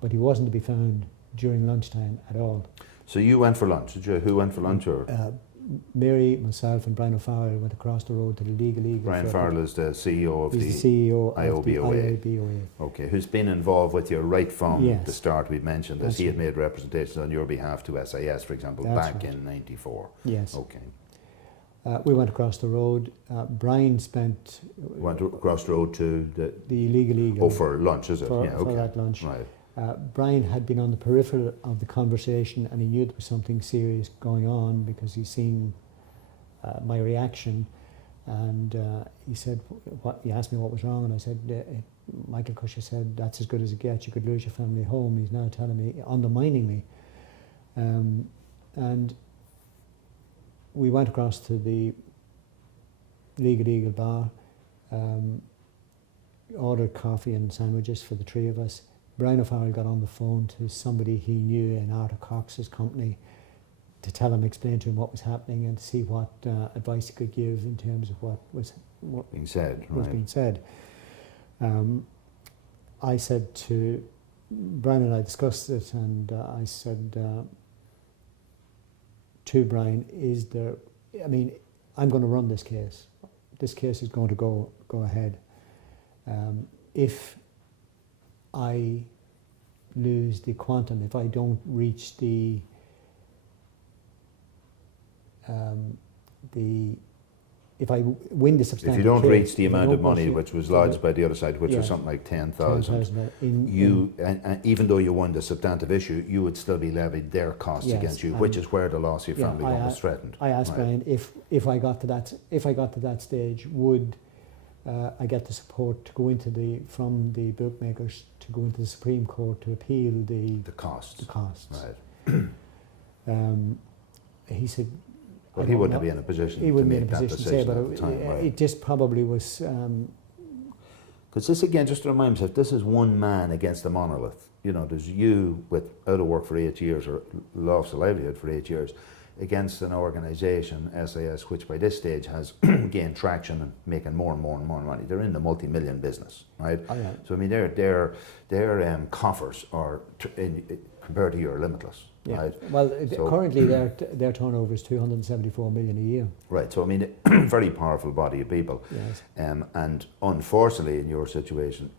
But he wasn't to be found during lunchtime at all. So you went for lunch, did you? Who went for lunch? Or Mary, myself and Brian O'Farrell went across the road to the Legal Eagle. Brian Farrell is the CEO of He's the the CEO of the IOBOA. IOBOA. Okay, who's been involved with you right from Yes. the start. We've mentioned that That's he had right. made representations on your behalf to SIS, for example, That's back right. in '94. Yes. Okay. We went across the road. Brian spent Went across the road to the Legal Eagle for lunch, is it? for, yeah, for okay. that lunch. Right. Brian had been on the peripheral of the conversation, and he knew there was something serious going on because he'd seen my reaction, and he said, he asked me what was wrong, and I said, Michael Cush said, "That's as good as it gets. You could lose your family home." He's now telling me, undermining me, and we went across to the Legal Eagle bar, ordered coffee and sandwiches for the three of us. Brian O'Farrell got on the phone to somebody he knew in Arthur Cox's company to tell him, explain to him what was happening, and to see what advice he could give in terms of what was being said. was Right. being said. I said to Brian, and I discussed it, and I said to Brian, "Is there? I mean, I'm going to run this case. This case is going to go ahead. If I lose the quantum, if I don't reach the if I win the substantive If you don't case, reach the if I amount don't of money push which was lodged by the other side, which was Yeah. something like 10,000, 10,000 and even though you won the substantive issue, you would still be levied their costs Yes, against you, and which is where the loss of your yeah, family home was threatened. I asked Right. Brian if I got to that stage, would I get the support to go into from the bookmakers to go into the Supreme Court to appeal the costs. costs. Right. He said, Well, I he don't wouldn't know. be in a position He to wouldn't be in make a that position to say, decision but at the time. Right. it just probably was. Because this, again, just to remind myself, this is one man against a monolith. You know, there's you with out of work for 8 years or lost a livelihood for 8 years against an organisation, SIS, which by this stage has gained traction and making more and more and more money. They're in the multi-million business, right? Oh, yeah. So I mean, their coffers are compared to yours limitless, Yeah. right? Well, So- currently their turnover is 274 million a year. Right. So I mean, very powerful body of people. Yes. And unfortunately, in your situation,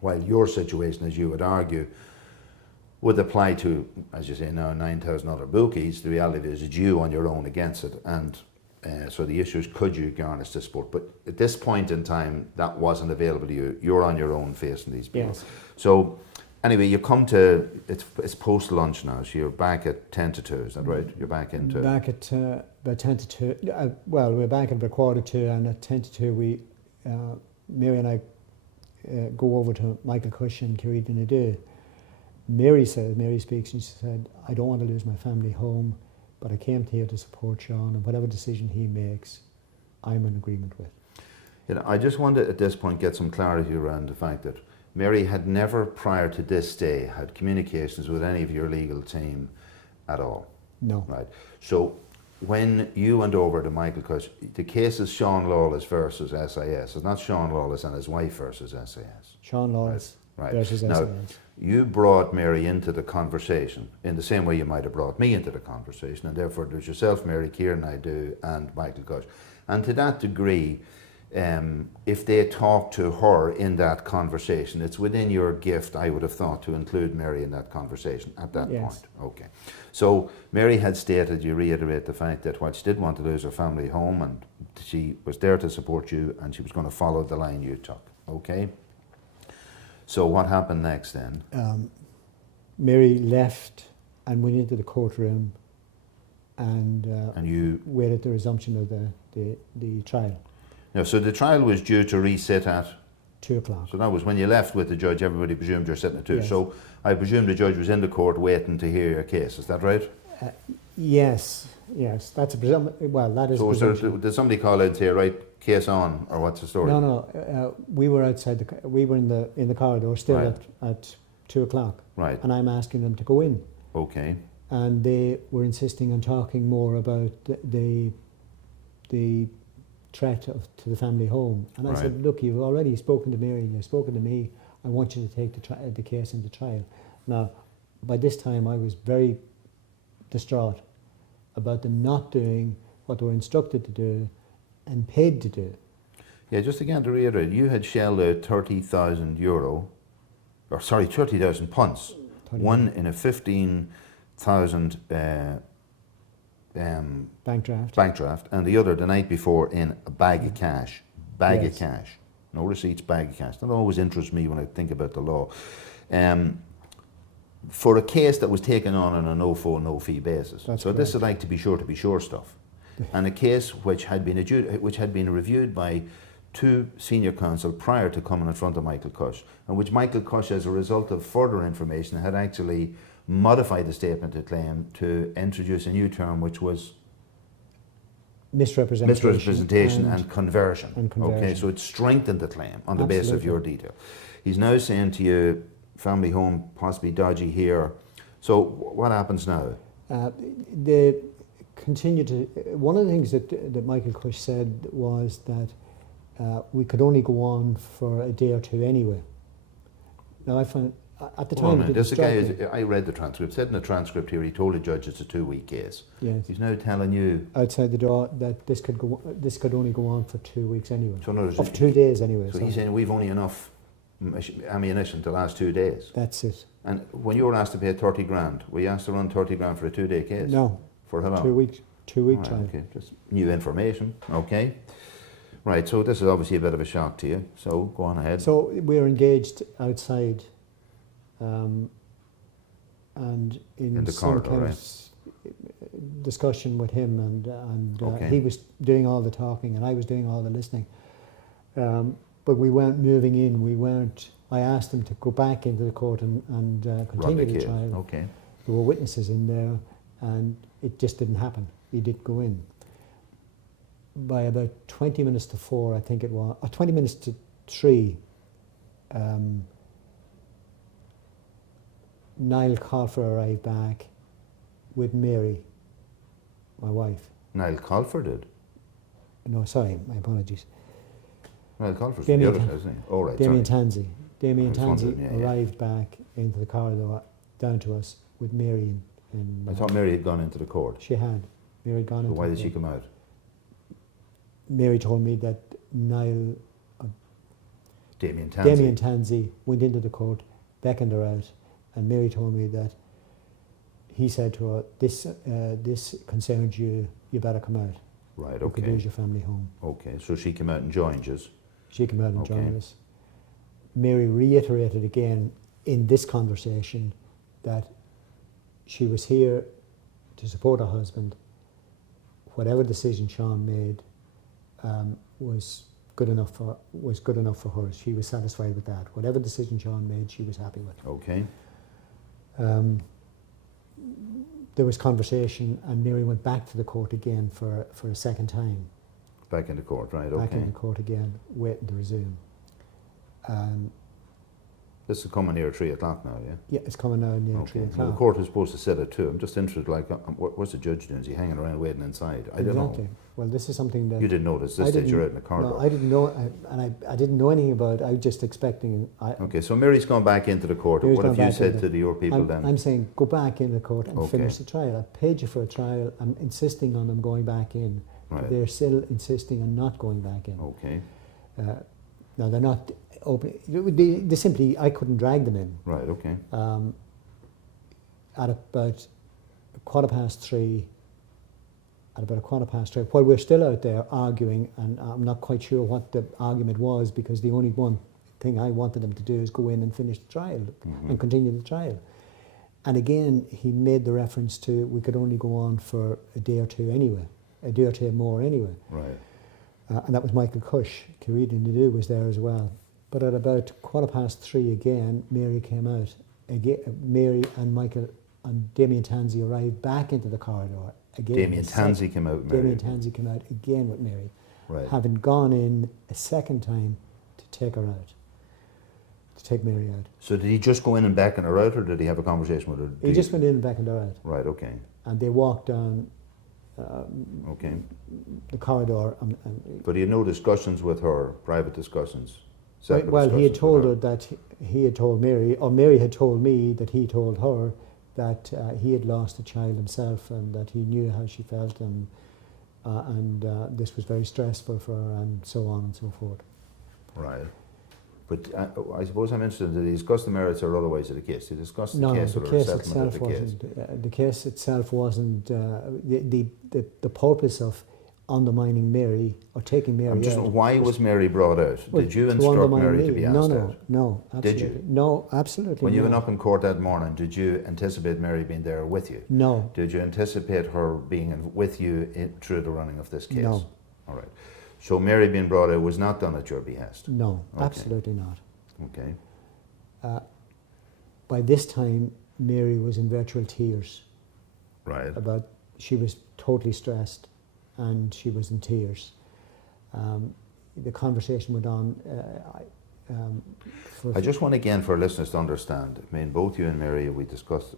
while your situation, as you would argue, would apply to, as you say now, 9,000 other bookies, the reality is it's you on your own against it. And so the issue is, could you garnish the support? But at this point in time, that wasn't available to you. You're on your own facing these people. Yes. So anyway, you come to, it's post-lunch now, so you're back at 10 to 2, is that right? You're back into... Back at about 10 to 2. Well, we're back at about 1:45, and at 10 to 2, Mary and I go over to Michael Cush and Kerry Dinadu. Mary speaks, and she said, "I don't want to lose my family home, but I came here to support Sean, and whatever decision he makes, I'm in agreement with." You know, I just want to, at this point, get some clarity around the fact that Mary had never, prior to this day, had communications with any of your legal team at all. No. Right. So when you went over to Michael Cush, the case is Sean Lawless versus SIS. It's not Sean Lawless and his wife versus SIS. Sean Lawless Right. versus Now, SIS. you brought Mary into the conversation in the same way you might have brought me into the conversation, and therefore there's yourself, Mary, Kieran, I do, and Michael Cush. And to that degree, if they talk to her in that conversation, it's within your gift, I would have thought, to include Mary in that conversation at that Yes. point. Okay. So Mary had stated, you reiterate the fact that while she did want to lose her family home, and she was there to support you, and she was going to follow the line you took. Okay. So what happened next then? Mary left and went into the courtroom and you, waited the resumption of the trial, no, so the trial was due to resit at, 2 o'clock. so that was when you left with the judge, everybody presumed you're sitting at 2. Yes. So I presume the judge was in the court waiting to hear your case, is that right? Yes, that's a well, that is So a was there, presumption. did somebody call in and say, right, case on, or what's the story? No, we were outside we were in the corridor still Right. at 2 o'clock, Right, and I'm asking them to go in, okay, and they were insisting on talking more about the threat to the family home. And I Right. said, look, you've already spoken to Mary, you've spoken to me, I want you to take the case into trial. Now, by this time I was very distraught about them not doing what they were instructed to do and paid to do. Yeah, just again to reiterate, you had shelled out €30,000, or sorry, 30,000 punts, one in a 15,000 Bank draft. bank draft, and the other the night before in a bag of cash. Bag of Yes. cash. No receipts, bag of cash. That always interests me when I think about the law. For a case that was taken on a no-phone, no-fee basis. That's so this correct. is like to be sure stuff. And a case which had been reviewed by 2 senior counsel prior to coming in front of Michael Cush, and which Michael Cush, as a result of further information, had actually modified the statement of claim to introduce a new term, which was misrepresentation and conversion. and conversion. Okay, so it strengthened the claim on the basis of Absolutely. your detail. He's now saying to you, family home possibly dodgy here. So what happens now? continued to. One of the things that Michael Cush said was that we could only go on for a day or two anyway. Now I found at the time it didn't strike me. I read the transcript. Said in the transcript here, he told the judge it's a 2-week case. Yes. He's now telling you outside the door that this could only go on for 2 weeks anyway. So of 2 days anyway. So he's saying we've only enough ammunition to last 2 days. That's it. And when you were asked to pay 30 grand, were you asked to run 30 grand for a 2-day case? No. For how long? 2 weeks. 2 week right, trial. Okay, just new information. Okay. Right, so this is obviously a bit of a shock to you. So go on ahead. So we were engaged outside, and in the some corridor, kind right? of discussion with him, and Okay. he was doing all the talking and I was doing all the listening. But we weren't moving in. We weren't. I asked him to go back into the court and continue the trial. Okay. There were witnesses in there, and it just didn't happen. He did go in. By about 20 minutes to 4, I think it was, or 20 minutes to 3, Niall Colfer arrived back with Mary, my wife. Niall Colfer did? No, sorry, my apologies. Niall Colfer's from the other side, isn't he? Oh, right, Damien sorry. Tansey. Damien I was Tansey wondering, yeah. arrived back into the corridor down to us with Mary. I thought Mary had gone into the court. She had. Mary had gone So into why the did she court. come out? Mary told me that Niall, Damien Tansey. Damien Tansey went into the court, beckoned her out, and Mary told me that he said to her, this concerns you, you better come out. Right, You could okay. lose your family home. Okay, so she came out and joined you. She came out and Okay. joined us. Mary reiterated again in this conversation that she was here to support her husband. Whatever decision Sean made was good enough for her. She was satisfied with that. Whatever decision Sean made, she was happy with. Okay. There was conversation, and Mary went back to the court again for a second time. Back in the court, right, Back in okay. the court again, waiting to resume. This is coming near 3 o'clock now, yeah? Yeah, it's coming now near 3 Okay. Well, o'clock. the court is supposed to sit at 2. I'm just interested, like, what's the judge doing? Is he hanging around waiting inside? I don't Exactly. know. Well, this is something that You didn't notice this I stage, you're didn't- out in the corridor. No, I didn't know, and I didn't know anything about it. I was just expecting. Okay, so Mary's gone back into the court. Mary's What gone have you back said into- to your people then? I'm saying go back in the court and Okay. finish the trial. I paid you for a trial. I'm insisting on them going back in. Right. They're still insisting on not going back in. Okay, Now they're not open. They simply, I couldn't drag them in. right, okay. At about 3:15, while we're still out there arguing, and I'm not quite sure what the argument was, because the only one thing I wanted them to do is go in and finish the trial and continue the trial. And again, he made the reference to we could only go on for a day or two anyway, a day or two more anyway. Right. And that was Michael Cush. Carridan Nadeau was there as well. But at about 3:15 again, Mary came out. Again, Mary and Michael and Damien Tansey arrived back into the corridor. Again, Damien Tansey came out, Mary. Damien Tansey came out again with Mary, Right. having gone in a second time to take her out, to take Mary out. So did he just go in and beckon her out, or did he have a conversation with her? He just went in and beckoned her out. Right, okay. And they walked down Okay. the corridor. And But he had no discussions with her, private discussions? separate well, he had discussions told with her that he had told Mary, or Mary had told me that he told her that he had lost a child himself, and that he knew how she felt, and this was very stressful for her, and so on and so forth. Right. But I suppose I'm interested, did he discuss the merits or otherwise of the case? Did he discuss the case or a settlement of the case? The case itself wasn't the purpose of undermining Mary or taking Mary I'm just, out. why was Mary brought out? Well, Did you to instruct undermine Mary me. to be asked out? No, absolutely. Did you? No, absolutely. When you not. went up in court that morning, did you anticipate Mary being there with you? No. Did you anticipate her being with you through the running of this case? No. All right. So Mary being brought out was not done at your behest? No, Okay. absolutely not. Okay. By this time, Mary was in virtual tears. Right. She was totally stressed, and she was in tears. The conversation went on. for I just want again for listeners to understand. I mean, both you and Mary, we discussed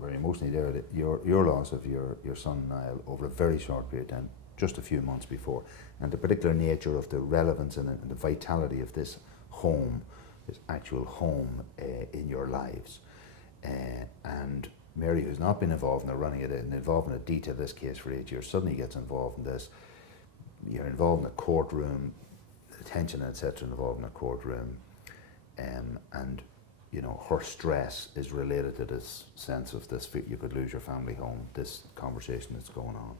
very emotionally there that your loss of your son Niall over a very short period of time, just a few months before, and the particular nature of the relevance and the vitality of this home, this actual home in your lives, and Mary, who's not been involved in the running it and involved in a detail of this case for 8 years, suddenly gets involved in this. You're involved in a courtroom, attention, etc., involved in a courtroom, and you know her stress is related to this sense of this. You could lose your family home. This conversation that's going on.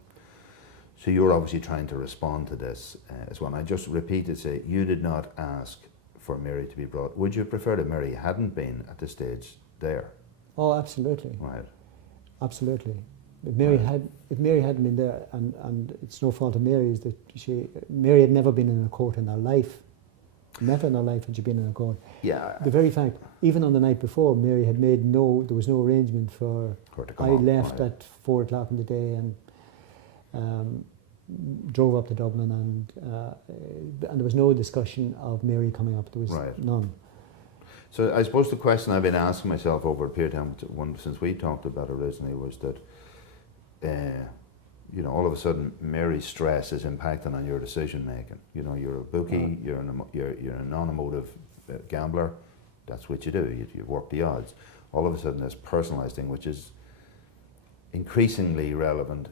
So you're obviously trying to respond to this as well. And I just repeat to say, you did not ask for Mary to be brought. Would you prefer that Mary hadn't been at this stage there? Oh, absolutely. Right. Absolutely. If Mary Right. hadn't been there, and it's no fault of Mary's, that Mary had never been in a court in her life. Never in her life had she been in a court. Yeah. The very fact, even on the night before, Mary had made there was no arrangement for Her to come I on, left right. at 4 o'clock in the day and drove up to Dublin, and there was no discussion of Mary coming up. There was Right. none. So I suppose the question I've been asking myself over a period of time, since we talked about it originally, was that, you know, all of a sudden Mary's stress is impacting on your decision making. You know, you're a bookie, you're a non-emotive gambler. That's what you do. You work the odds. All of a sudden, this personalised thing, which is increasingly relevant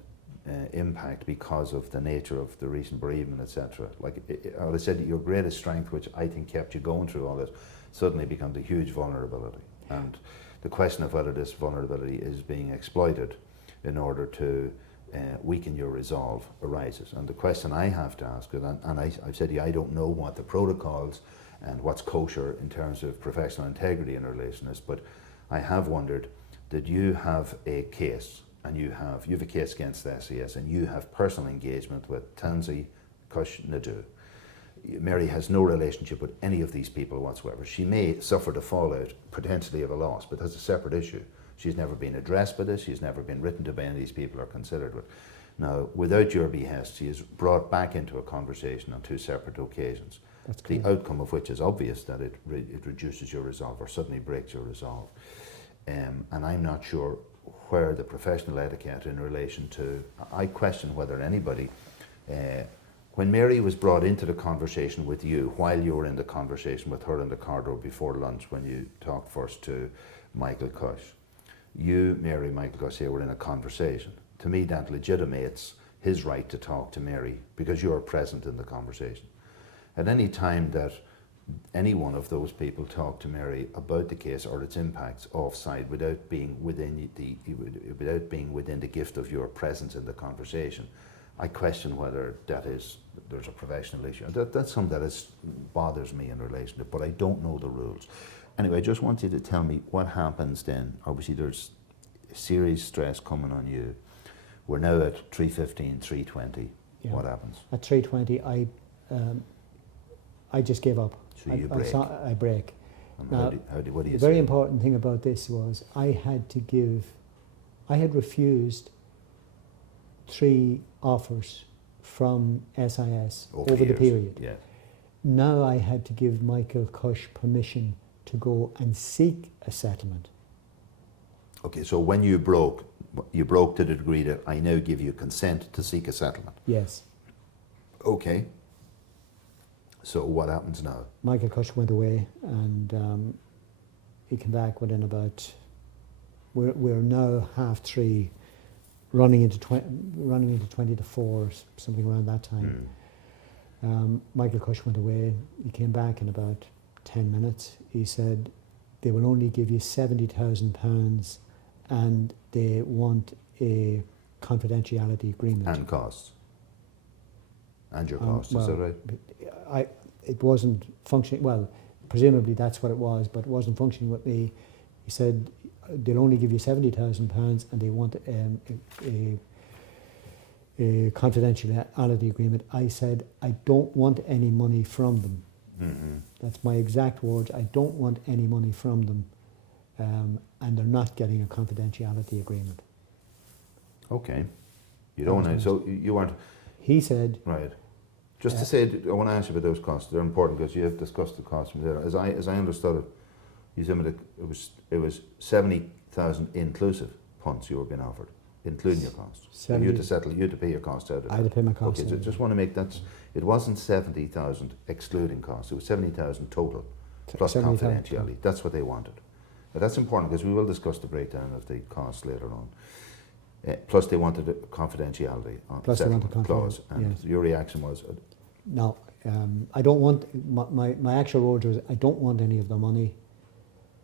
impact because of the nature of the recent bereavement, etc. Like I said, your greatest strength, which I think kept you going through all this, suddenly becomes a huge vulnerability. And the question of whether this vulnerability is being exploited in order to weaken your resolve arises. And the question I have to ask, and I've said to you, I don't know what the protocols and what's kosher in terms of professional integrity in relation to this, but I have wondered, did you have a case, and you have a case against the SIS, and you have personal engagement with Tansi Kush Nadu. Mary has no relationship with any of these people whatsoever. She may suffer the fallout potentially of a loss, but that's a separate issue. She's never been addressed by this, she's never been written to by any of these people or considered with. Now, without your behest, she is brought back into a conversation on 2 separate occasions. That's the correct. outcome of which is obvious, that it reduces your resolve or suddenly breaks your resolve. And I'm not sure where the professional etiquette in relation to, I question whether anybody, when Mary was brought into the conversation with you, while you were in the conversation with her in the corridor before lunch, when you talked first to Michael Cush, you, Mary, Michael Cush here were in a conversation. To me, that legitimates his right to talk to Mary because you're present in the conversation. At any time that any one of those people talk to Mary about the case or its impacts offside without being within the gift of your presence in the conversation, I question whether there's a professional issue. That's something that bothers me in relation to it, but I don't know the rules. Anyway, I just want you to tell me what happens then. Obviously there's serious stress coming on you. We're now at 3:15, 3:20. Yeah. What happens? At 3:20, I just gave up. So you break. I break. And Now, what do you the say? very important thing about this was I had refused 3 offers from SIS over the years. period. Yeah. Now I had to give Michael Cush permission to go and seek a settlement. Okay, so when you broke to the degree that I now give you consent to seek a settlement. Yes. Okay. So what happens now? Michael Cush went away, and he came back within about. We're now 3:30, running into 20 to 4, something around that time. Michael Cush went away. He came back in about 10 minutes. He said they will only give you £70,000, and they want a confidentiality agreement. And costs. And your costs, is that right? It wasn't functioning, well, presumably that's what it was, but it wasn't functioning with me. He said they'll only give you £70,000 and they want a confidentiality agreement. I said, I don't want any money from them. Mm-hmm. That's my exact words. I don't want any money from them, and they're not getting a confidentiality agreement. Okay. You don't know, so you weren't... He said, Right. Just to say, I want to ask you about those costs. They're important because you have discussed the costs from there. As I understood it, you said it was 70,000 inclusive punts you were being offered, including your costs. So you had to settle, you had to pay your costs out of it. I had to pay my costs. Okay, so just want to make that. It wasn't 70,000 excluding costs. It was 70,000 total plus 70,000. confidentiality. That's what they wanted. But that's important because we will discuss the breakdown of the costs later on. Plus, they wanted a confidentiality on settlement clause, and yes. your reaction was, No, I don't want, my actual words was, I don't want any of the money,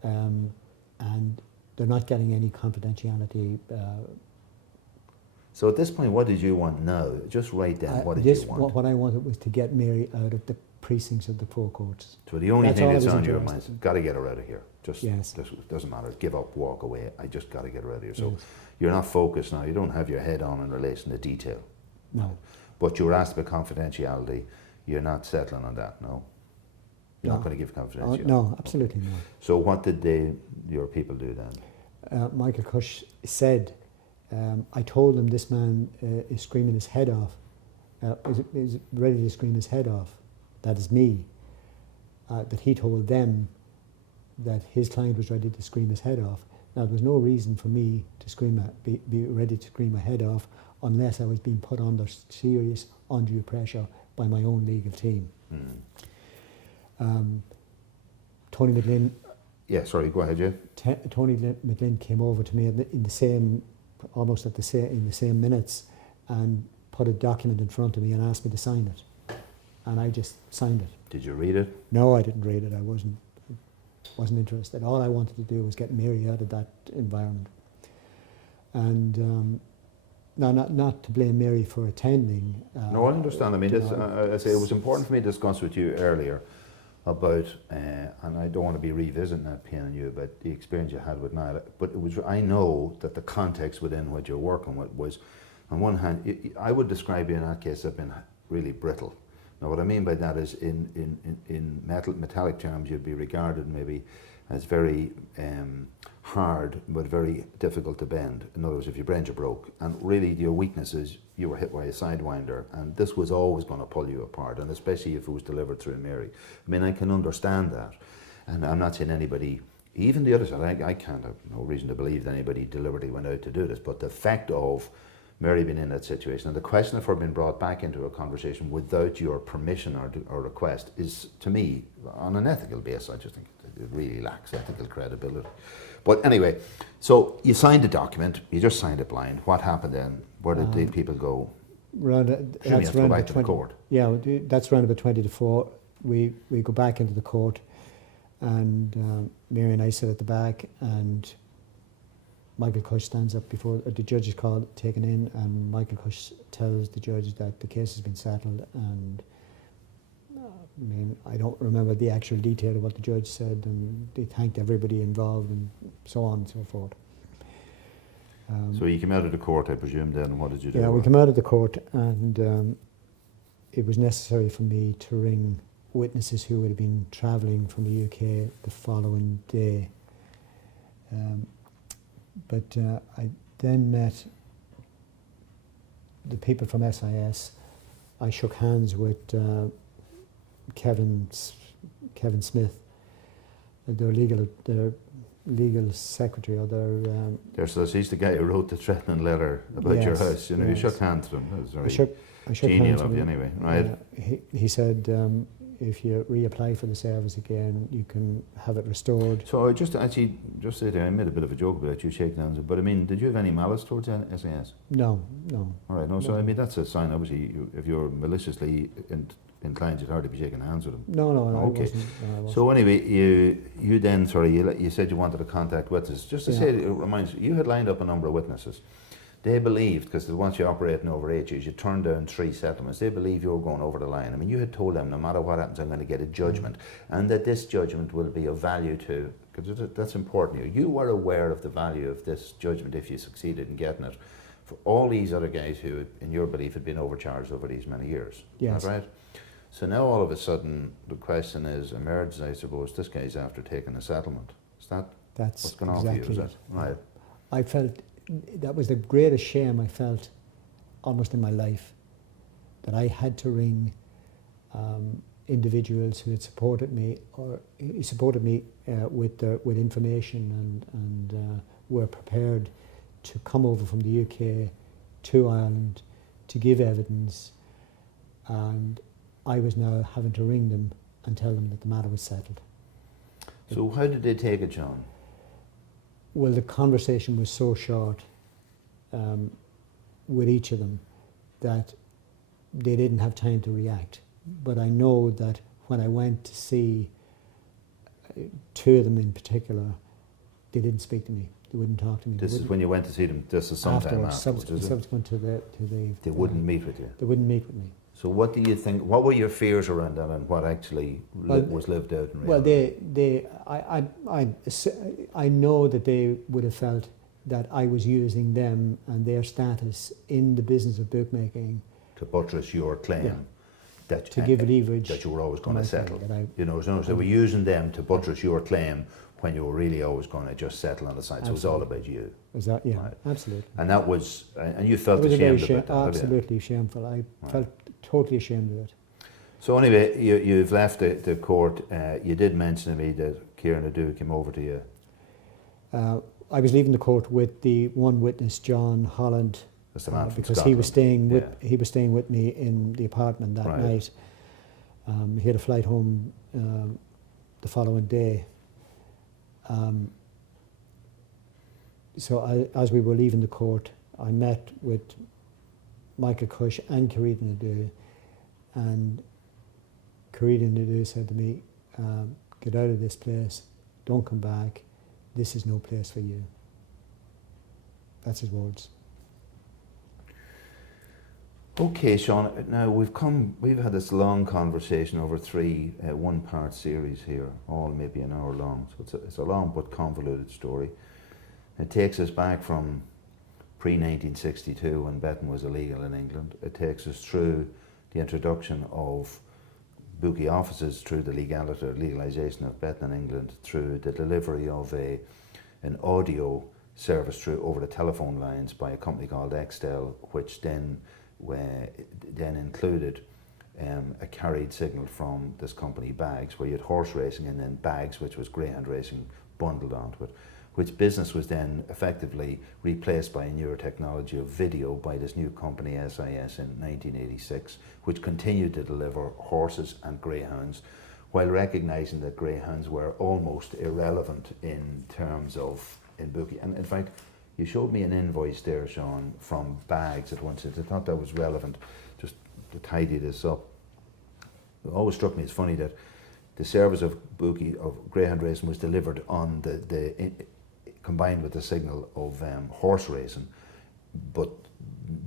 and they're not getting any confidentiality. So at this point, what did you want now? Just write down what did you want. What I wanted was to get Mary out of the precincts of the forecourts. So the only thing that's on your mind is, in. got to get her out of here. Just, yes. Doesn't matter. Give up, walk away. I just got to get her out of here. So yes. You're not focused now. You don't have your head on in relation to detail. No. But you were asked about confidentiality. You're not settling on that, no? You're not going to give confidentiality? No, absolutely not. So what did your people do then? Michael Cush said, I told him this man is screaming his head off, is ready to scream his head off. That is me. That he told them that his client was ready to scream his head off. Now, there was no reason for me to be ready to scream my head off unless I was being put under serious undue pressure by my own legal team. Tony McLean. Yeah, sorry, go ahead, yeah. Tony McLean came over to me in the same minutes and put a document in front of me and asked me to sign it, and I just signed it. Did you read it? No, I didn't read it. I wasn't interested. All I wanted to do was get Mary out of that environment. And now, not to blame Mary for attending. No, I understand. I mean, I say it was important for me to discuss with you earlier about, and I don't want to be revisiting that pain on you about the experience you had with Niall, but I know that the context within what you're working with was, on one hand, I would describe you in that case as being really brittle. Now, what I mean by that is, in metallic terms, you'd be regarded maybe as very hard, but very difficult to bend. In other words, if your brains are broke, and really your weakness is you were hit by a sidewinder, and this was always going to pull you apart, and especially if it was delivered through Mary. I mean, I can understand that, and I'm not saying anybody, even the other side, I can't have no reason to believe that anybody deliberately went out to do this, but the fact of Mary being in that situation, and the question of her being brought back into a conversation without your permission or request is, to me, on an ethical basis, I just think it really lacks ethical credibility. But anyway, so you signed the document, you just signed it blind. What happened then? Where did the people go? That's go back to the court. Yeah, that's around about 20 to 4. We go back into the court, and Mary and I sit at the back, and Michael Cush stands up before the judge is called, taken in, and Michael Cush tells the judge that the case has been settled. And I mean, I don't remember the actual detail of what the judge said, and they thanked everybody involved and so on and so forth. So you came out of the court, I presume, then, and what did you do? Yeah, we came out of the court, and it was necessary for me to ring witnesses who would have been travelling from the UK the following day. But I then met the people from SIS. I shook hands with Kevin Smith, their legal secretary, or their. So he's the guy who wrote the threatening letter about your house. You know, you shook hands with him. That was very genial of you, anyway, right? He said, if you reapply for the service again, you can have it restored. So just say there, I made a bit of a joke about you shaking hands, but I mean, did you have any malice towards SAS? No. All right, no. So I mean, that's a sign. Obviously, if you're maliciously inclined, you'd hardly be shaking hands with him. No. Okay. I wasn't. So anyway, you then you said you wanted to contact witnesses. Just to say, it reminds you had lined up a number of witnesses. They believed, because once you're operating over 8 years, you turned down 3 settlements. They believe you were going over the line. I mean, you had told them, no matter what happens, I'm going to get a judgment, and that this judgment will be of value to, because that's important. You were aware of the value of this judgment if you succeeded in getting it, for all these other guys who, in your belief, had been overcharged over these many years. Yes. Is that right? So now all of a sudden, the question is, emerges, I suppose, this guy's after taking a settlement. Is that what's going on for you? Is it? Right. I felt that was the greatest shame I felt almost in my life, that I had to ring individuals who had supported me with information and were prepared to come over from the UK to Ireland to give evidence, and I was now having to ring them and tell them that the matter was settled. So how did they take it, John? Well, the conversation was so short with each of them that they didn't have time to react. But I know that when I went to see two of them in particular, they didn't speak to me. They wouldn't talk to me. This is when you went to see them. This is sometime afterwards, is it? Subsequent to the. They wouldn't meet with you. They wouldn't meet with me. So what do you think? What were your fears around that, and what actually was lived out in reality? Well, I know that they would have felt that I was using them and their status in the business of bookmaking to buttress your claim. Yeah. That, to give leverage that you were always going to settle. You know, so they were using them to buttress your claim when you were really always going to just settle on the side. So it was all about you. Was that? Yeah, right. Absolutely. And that was, and you felt ashamed about that. Absolutely shameful. I felt totally ashamed of it. So anyway, you've left the court. You did mention to me that Kieran Adu came over to you. I was leaving the court with the one witness, John Holland. That's the man from because Scotland. he was staying with me in the apartment that night. He had a flight home the following day. So as we were leaving the court, I met with Michael Cush and Kieran Adu, and Kieran Adu said to me, "Get out of this place, don't come back, this is no place for you." That's his words. Okay, Sean, now we've had this long conversation over three one-part series here, all maybe an hour long, so it's a long but convoluted story. It takes us back from pre-1962 when betting was illegal in England. It takes us through the introduction of bookie offices, through the legalisation of betting in England, through the delivery of an audio service through over the telephone lines by a company called Extel, which then included a carried signal from this company Bags, where you had horse racing, and then Bags, which was greyhound racing, bundled onto it, which business was then effectively replaced by a newer technology of video by this new company SIS in 1986, which continued to deliver horses and greyhounds, while recognising that greyhounds were almost irrelevant in terms of in bookie. And in fact, you showed me an invoice there, Sean, from Bags at one stage. I thought that was relevant, just to tidy this up. It always struck me as funny that the service of bookie, of greyhound racing, was delivered on combined with the signal of horse racing, but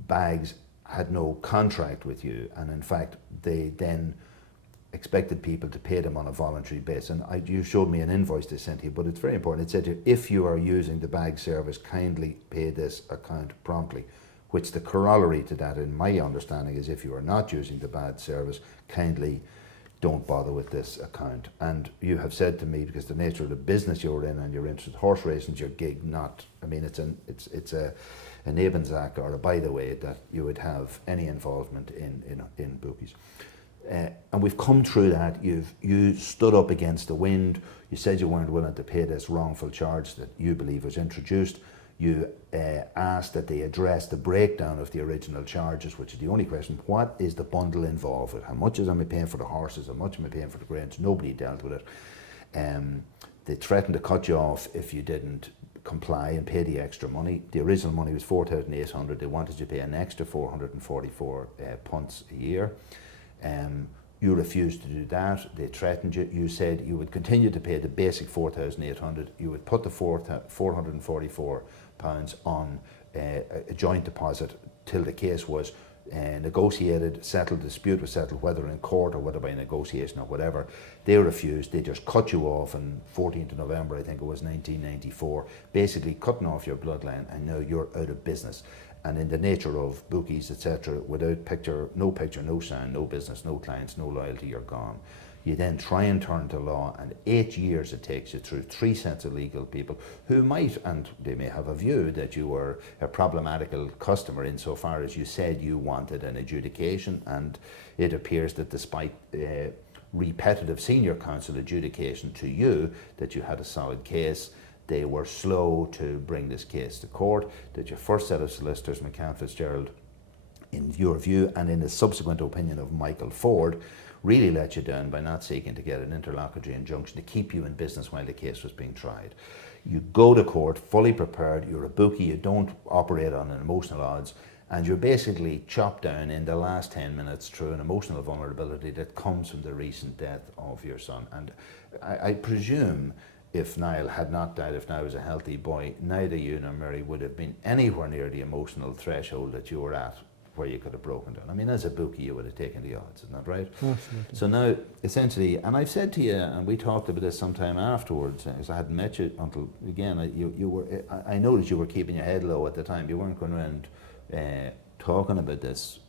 Bags had no contract with you, and in fact they then expected people to pay them on a voluntary basis. And you showed me an invoice they sent you, but it's very important. It said, if you are using the Bag service, kindly pay this account promptly, which the corollary to that, in my understanding, is if you are not using the Bag service, kindly don't bother with this account. And you have said to me, because the nature of the business you're in and you're interested, horse racing is your gig, not, I mean, it's a Nebensache or a by the way that you would have any involvement in bookies. And we've come through that. You stood up against the wind. You said you weren't willing to pay this wrongful charge that you believe was introduced. You asked that they address the breakdown of the original charges, which is the only question. What is the bundle involved with? How much am I paying for the horses? How much am I paying for the greyhounds? Nobody dealt with it. They threatened to cut you off if you didn't comply and pay the extra money. The original money was 4,800. They wanted you to pay an extra 444 punts a year. You refused to do that. They threatened you. You said you would continue to pay the basic 4,800. You would put the 444 pounds on a joint deposit till the case was negotiated, settled, dispute was settled, whether in court or whether by negotiation or whatever. They refused. They just cut you off on 14th of November, I think it was 1994, basically cutting off your bloodline, and now you're out of business. And in the nature of bookies, etc., without no picture, no sound, no business, no clients, no loyalty, you're gone. You then try and turn to law, and 8 years it takes you through 3 sets of legal people who might, and they may have a view that you were a problematical customer insofar as you said you wanted an adjudication, and it appears that despite repetitive senior counsel adjudication to you that you had a solid case, they were slow to bring this case to court, that your first set of solicitors, McCann Fitzgerald, in your view and in the subsequent opinion of Michael Ford, really let you down by not seeking to get an interlocutory injunction to keep you in business while the case was being tried. You go to court fully prepared, you're a bookie, you don't operate on an emotional odds, and you're basically chopped down in the last 10 minutes through an emotional vulnerability that comes from the recent death of your son. And I presume if Niall had not died, if Niall was a healthy boy, neither you nor Mary would have been anywhere near the emotional threshold that you were at where you could have broken down. I mean, as a bookie, you would have taken the odds, isn't that right? Absolutely. So now, essentially, and I've said to you, and we talked about this sometime afterwards, because I hadn't met you until, again, I know that you were keeping your head low at the time. You weren't going around talking about this,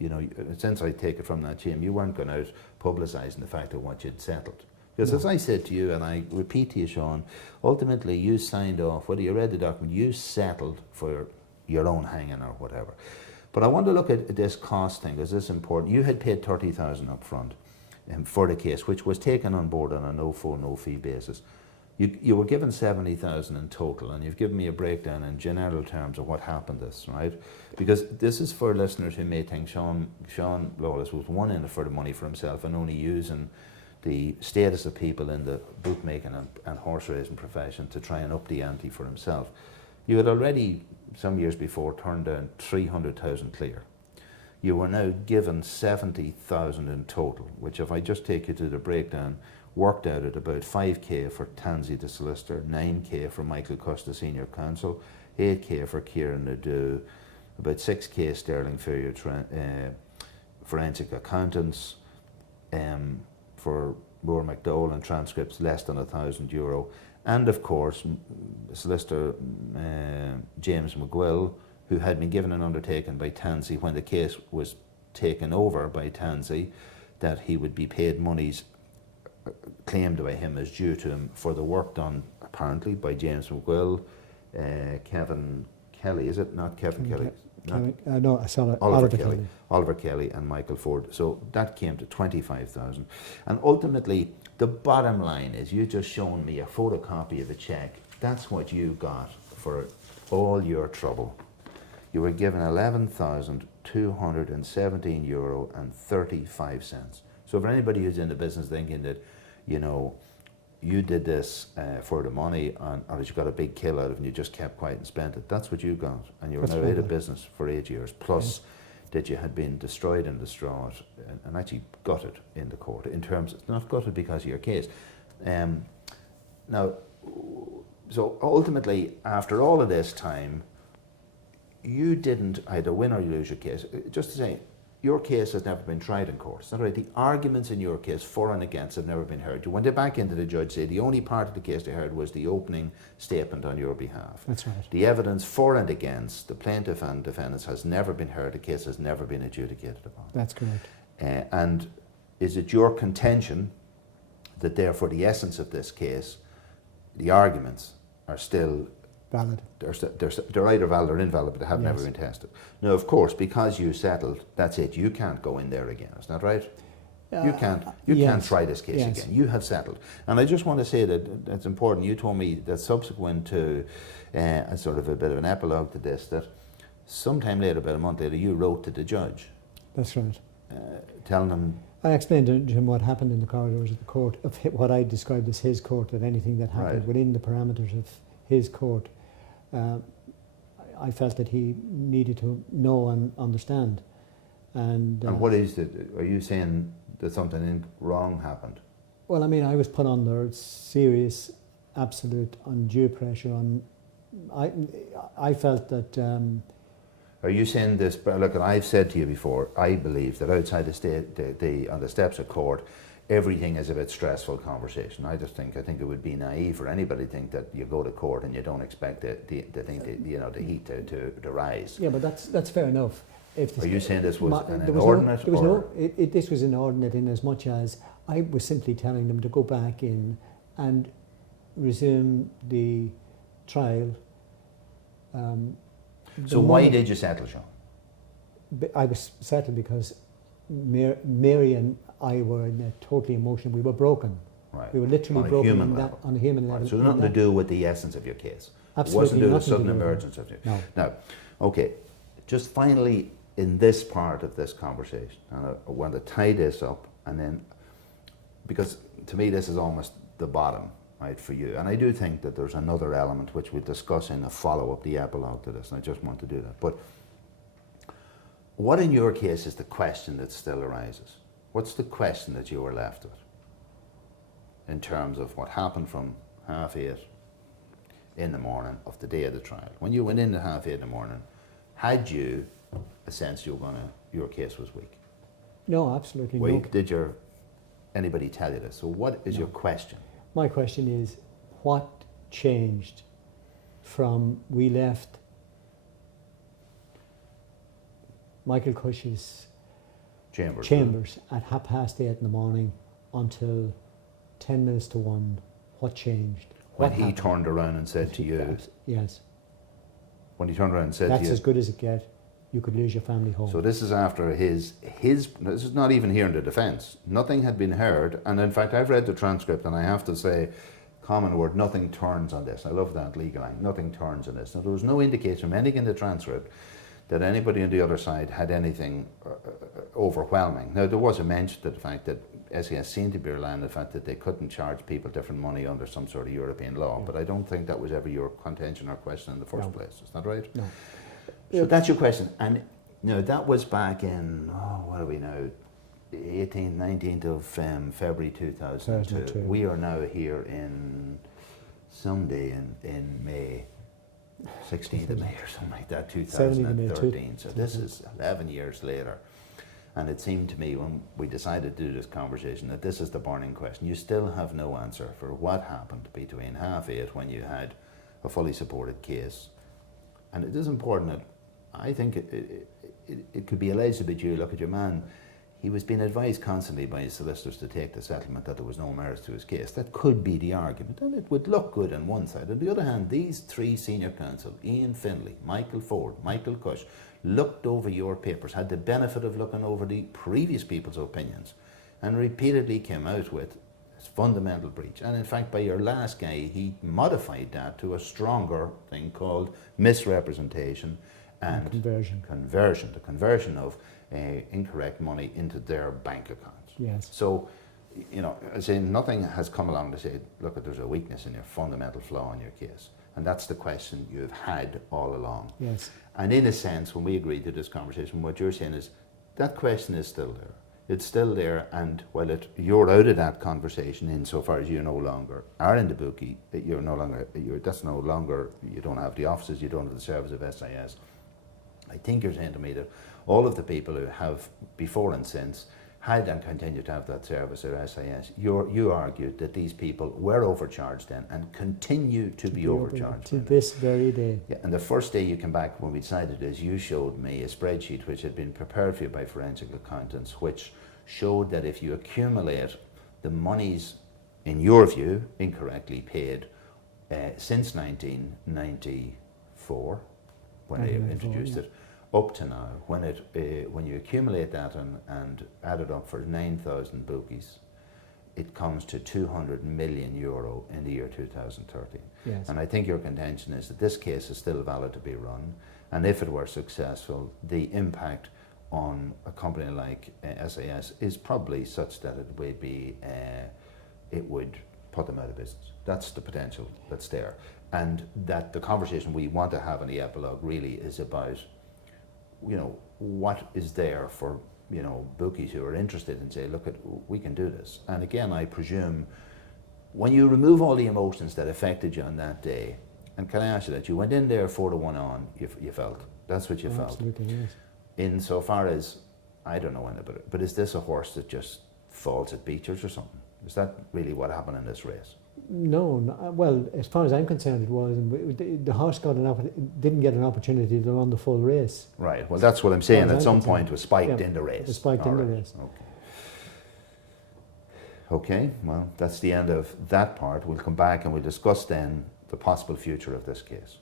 you know, since I take it from that chain, you weren't going out publicising the fact of what you'd settled. Because as I said to you, and I repeat to you, Sean, ultimately you signed off, whether you read the document, you settled for your own hanging or whatever. But I want to look at this cost thing, because this is important. You had paid 30,000 up front for the case, which was taken on board on a no-phone, no-fee basis. You were given 70,000 in total, and you've given me a breakdown in general terms of what happened this, right? Because this is for listeners who may think Sean Lawless was one in it for the money for himself and only using the status of people in the bookmaking and horse racing profession to try and up the ante for himself. You had already, some years before, turned down 300,000 clear. You were now given 70,000 in total, which if I just take you to the breakdown, worked out at about 5k for Tansy the solicitor, 9k for Michael Custa senior counsel, 8k for Kieran Nadeau, about 6k sterling for your forensic accountants, for Moore McDowell and transcripts less than €1,000, and of course solicitor James McGill, who had been given an undertaking by Tansy when the case was taken over by Tansy, that he would be paid monies claimed by him as due to him for the work done apparently by James McGill, Kevin Kelly, is it? Not Kevin Kelly. No, I saw it. Oliver Kelly and Michael Ford. So that came to 25,000. And ultimately, the bottom line is you just shown me a photocopy of a cheque. That's what you got for all your trouble. You were given €11,217.35. So for anybody who's in the business thinking that, you know, you did this for the money or that you got a big kill out of it and you just kept quiet and spent it, that's what you got. And you were now out of business for 8 years, plus that you had been destroyed and distraught and actually gutted in the court, in terms, it's not gutted because of your case. Now, so ultimately, after all of this time, you didn't either win or you lose your case. Just to say, your case has never been tried in court. Is that right? The arguments in your case, for and against, have never been heard. You went back into the judge, say the only part of the case they heard was the opening statement on your behalf. That's right. The evidence for and against the plaintiff and defendants has never been heard. The case has never been adjudicated upon. That's correct. And is it your contention that therefore the essence of this case, the arguments are still valid? They're either valid or invalid, but they have never been tested. Now, of course, because you settled, that's it. You can't go in there again. Is that right? You can't try this case again. You have settled. And I just want to say that it's important. You told me that subsequent to a sort of a bit of an epilogue to this, that sometime later, about a month later, you wrote to the judge. That's right. Telling him. I explained to him what happened in the corridors of the court, of what I described as his court, that anything that happened within the parameters of his court, I felt that he needed to know and understand. And what is it? Are you saying that something wrong happened? Well, I mean, I was put under serious, absolute, undue pressure. I felt that. Are you saying this? Look, I've said to you before, I believe that outside the state, on the steps of court, everything is a bit stressful conversation. I think it would be naive for anybody to think that you go to court and you don't expect the heat to rise. Yeah, but that's fair enough. if Are you saying this was an there was inordinate? there was or? this was inordinate in as much as I was simply telling them to go back in and resume the trial. So why did you settle, Sean? I was settled because Mary and I were in a totally emotional. We were broken. Right. We were literally On a broken human in that, level. on a human Right. level. So nothing to do with the essence of your case. Absolutely It wasn't to do with nothing to sudden do with it. emergence of you. No. Now, okay, just finally in this part of this conversation, and I want to tie this up, and then, because to me this is almost the bottom, right, for you. And I do think that there's another element which we'll discuss in a follow-up, the epilogue to this, and I just want to do that. But what in your case is the question that still arises? What's the question that you were left with in terms of what happened from 8:30 in the morning of the day of the trial? When you went in at 8:30 in the morning, had you a sense your case was weak? No, absolutely Wait, no. did anybody tell you this? So what is your question? My question is, what changed from we left Michael Cush's chambers at 8:30 in the morning until 10 minutes to 1? What changed? When What he happened? turned around and said to you, Yes, when he turned around and said that's to you, as good as it gets. You could lose your family home. so this is after his, this is not even hearing the defence. Nothing had been heard, and in fact I've read the transcript and I have to say, common word, nothing turns on this. I love that legal line, nothing turns on this. Now, there was no indication from anything in the transcript that anybody on the other side had anything overwhelming. Now, there was a mention to the fact that SIS seemed to be relying on the fact that they couldn't charge people different money under some sort of European law, but I don't think that was ever your contention or question in the first place. Is that right? No. So that's your question. And that was back in, what are we now, 18th, 19th of February 2002. 2002. We are now here in someday in May, 16th of May or something like that, 2013. So this is 11 years later. And it seemed to me when we decided to do this conversation that this is the burning question. You still have no answer for what happened between 8:30 when you had a fully supported case. And it is important that I think it could be alleged about you. Look at your man. He was being advised constantly by his solicitors to take the settlement, that there was no merits to his case. That could be the argument, and it would look good on one side. On the other hand, these three senior counsel, Ian Finlay, Michael Ford, Michael Cush, looked over your papers, had the benefit of looking over the previous people's opinions, and repeatedly came out with this fundamental breach. And in fact, by your last guy, he modified that to a stronger thing called misrepresentation and conversion, the conversion of incorrect money into their bank accounts. Yes. So, I say nothing has come along to say, look, there's a weakness in your fundamental flaw in your case. And that's the question you've had all along. Yes. And in a sense, when we agreed to this conversation, what you're saying is that question is still there. It's still there, and while you're out of that conversation insofar as you no longer are in the bookie, you don't have the offices, you don't have the service of SIS. I think you're saying to me that all of the people who have before and since had and continue to have that service at SIS, you argued that these people were overcharged then and continue to be overcharged. To this very day. Yeah, and the first day you came back when we decided this, you showed me a spreadsheet which had been prepared for you by forensic accountants, which showed that if you accumulate the monies, in your view, incorrectly paid since 1994, when they introduced it, up to now, when you accumulate that and add it up for 9,000 bookies, it comes to €200 million in the year 2013. Yes. And I think your contention is that this case is still valid to be run, and if it were successful, the impact on a company like SIS is probably such that it would put them out of business. That's the potential that's there. And that the conversation we want to have in the epilogue really is about, what is there for, bookies who are interested and say, look, we can do this. And again, I presume when you remove all the emotions that affected you on that day, and can I ask you that you went in there 4-1 on, you felt, that's what you felt. Absolutely, yes. Insofar as, I don't know anything about it, but is this a horse that just falls at Beechers or something? Is that really what happened in this race? No, well, as far as I'm concerned, it was. The horse didn't get an opportunity to run the full race. Right. Well, that's what I'm saying. As At I'm some concerned. point, was spiked Yeah, in the race. it was spiked in the race. Okay. Okay. Well, that's the end of that part. We'll come back and we'll discuss then the possible future of this case.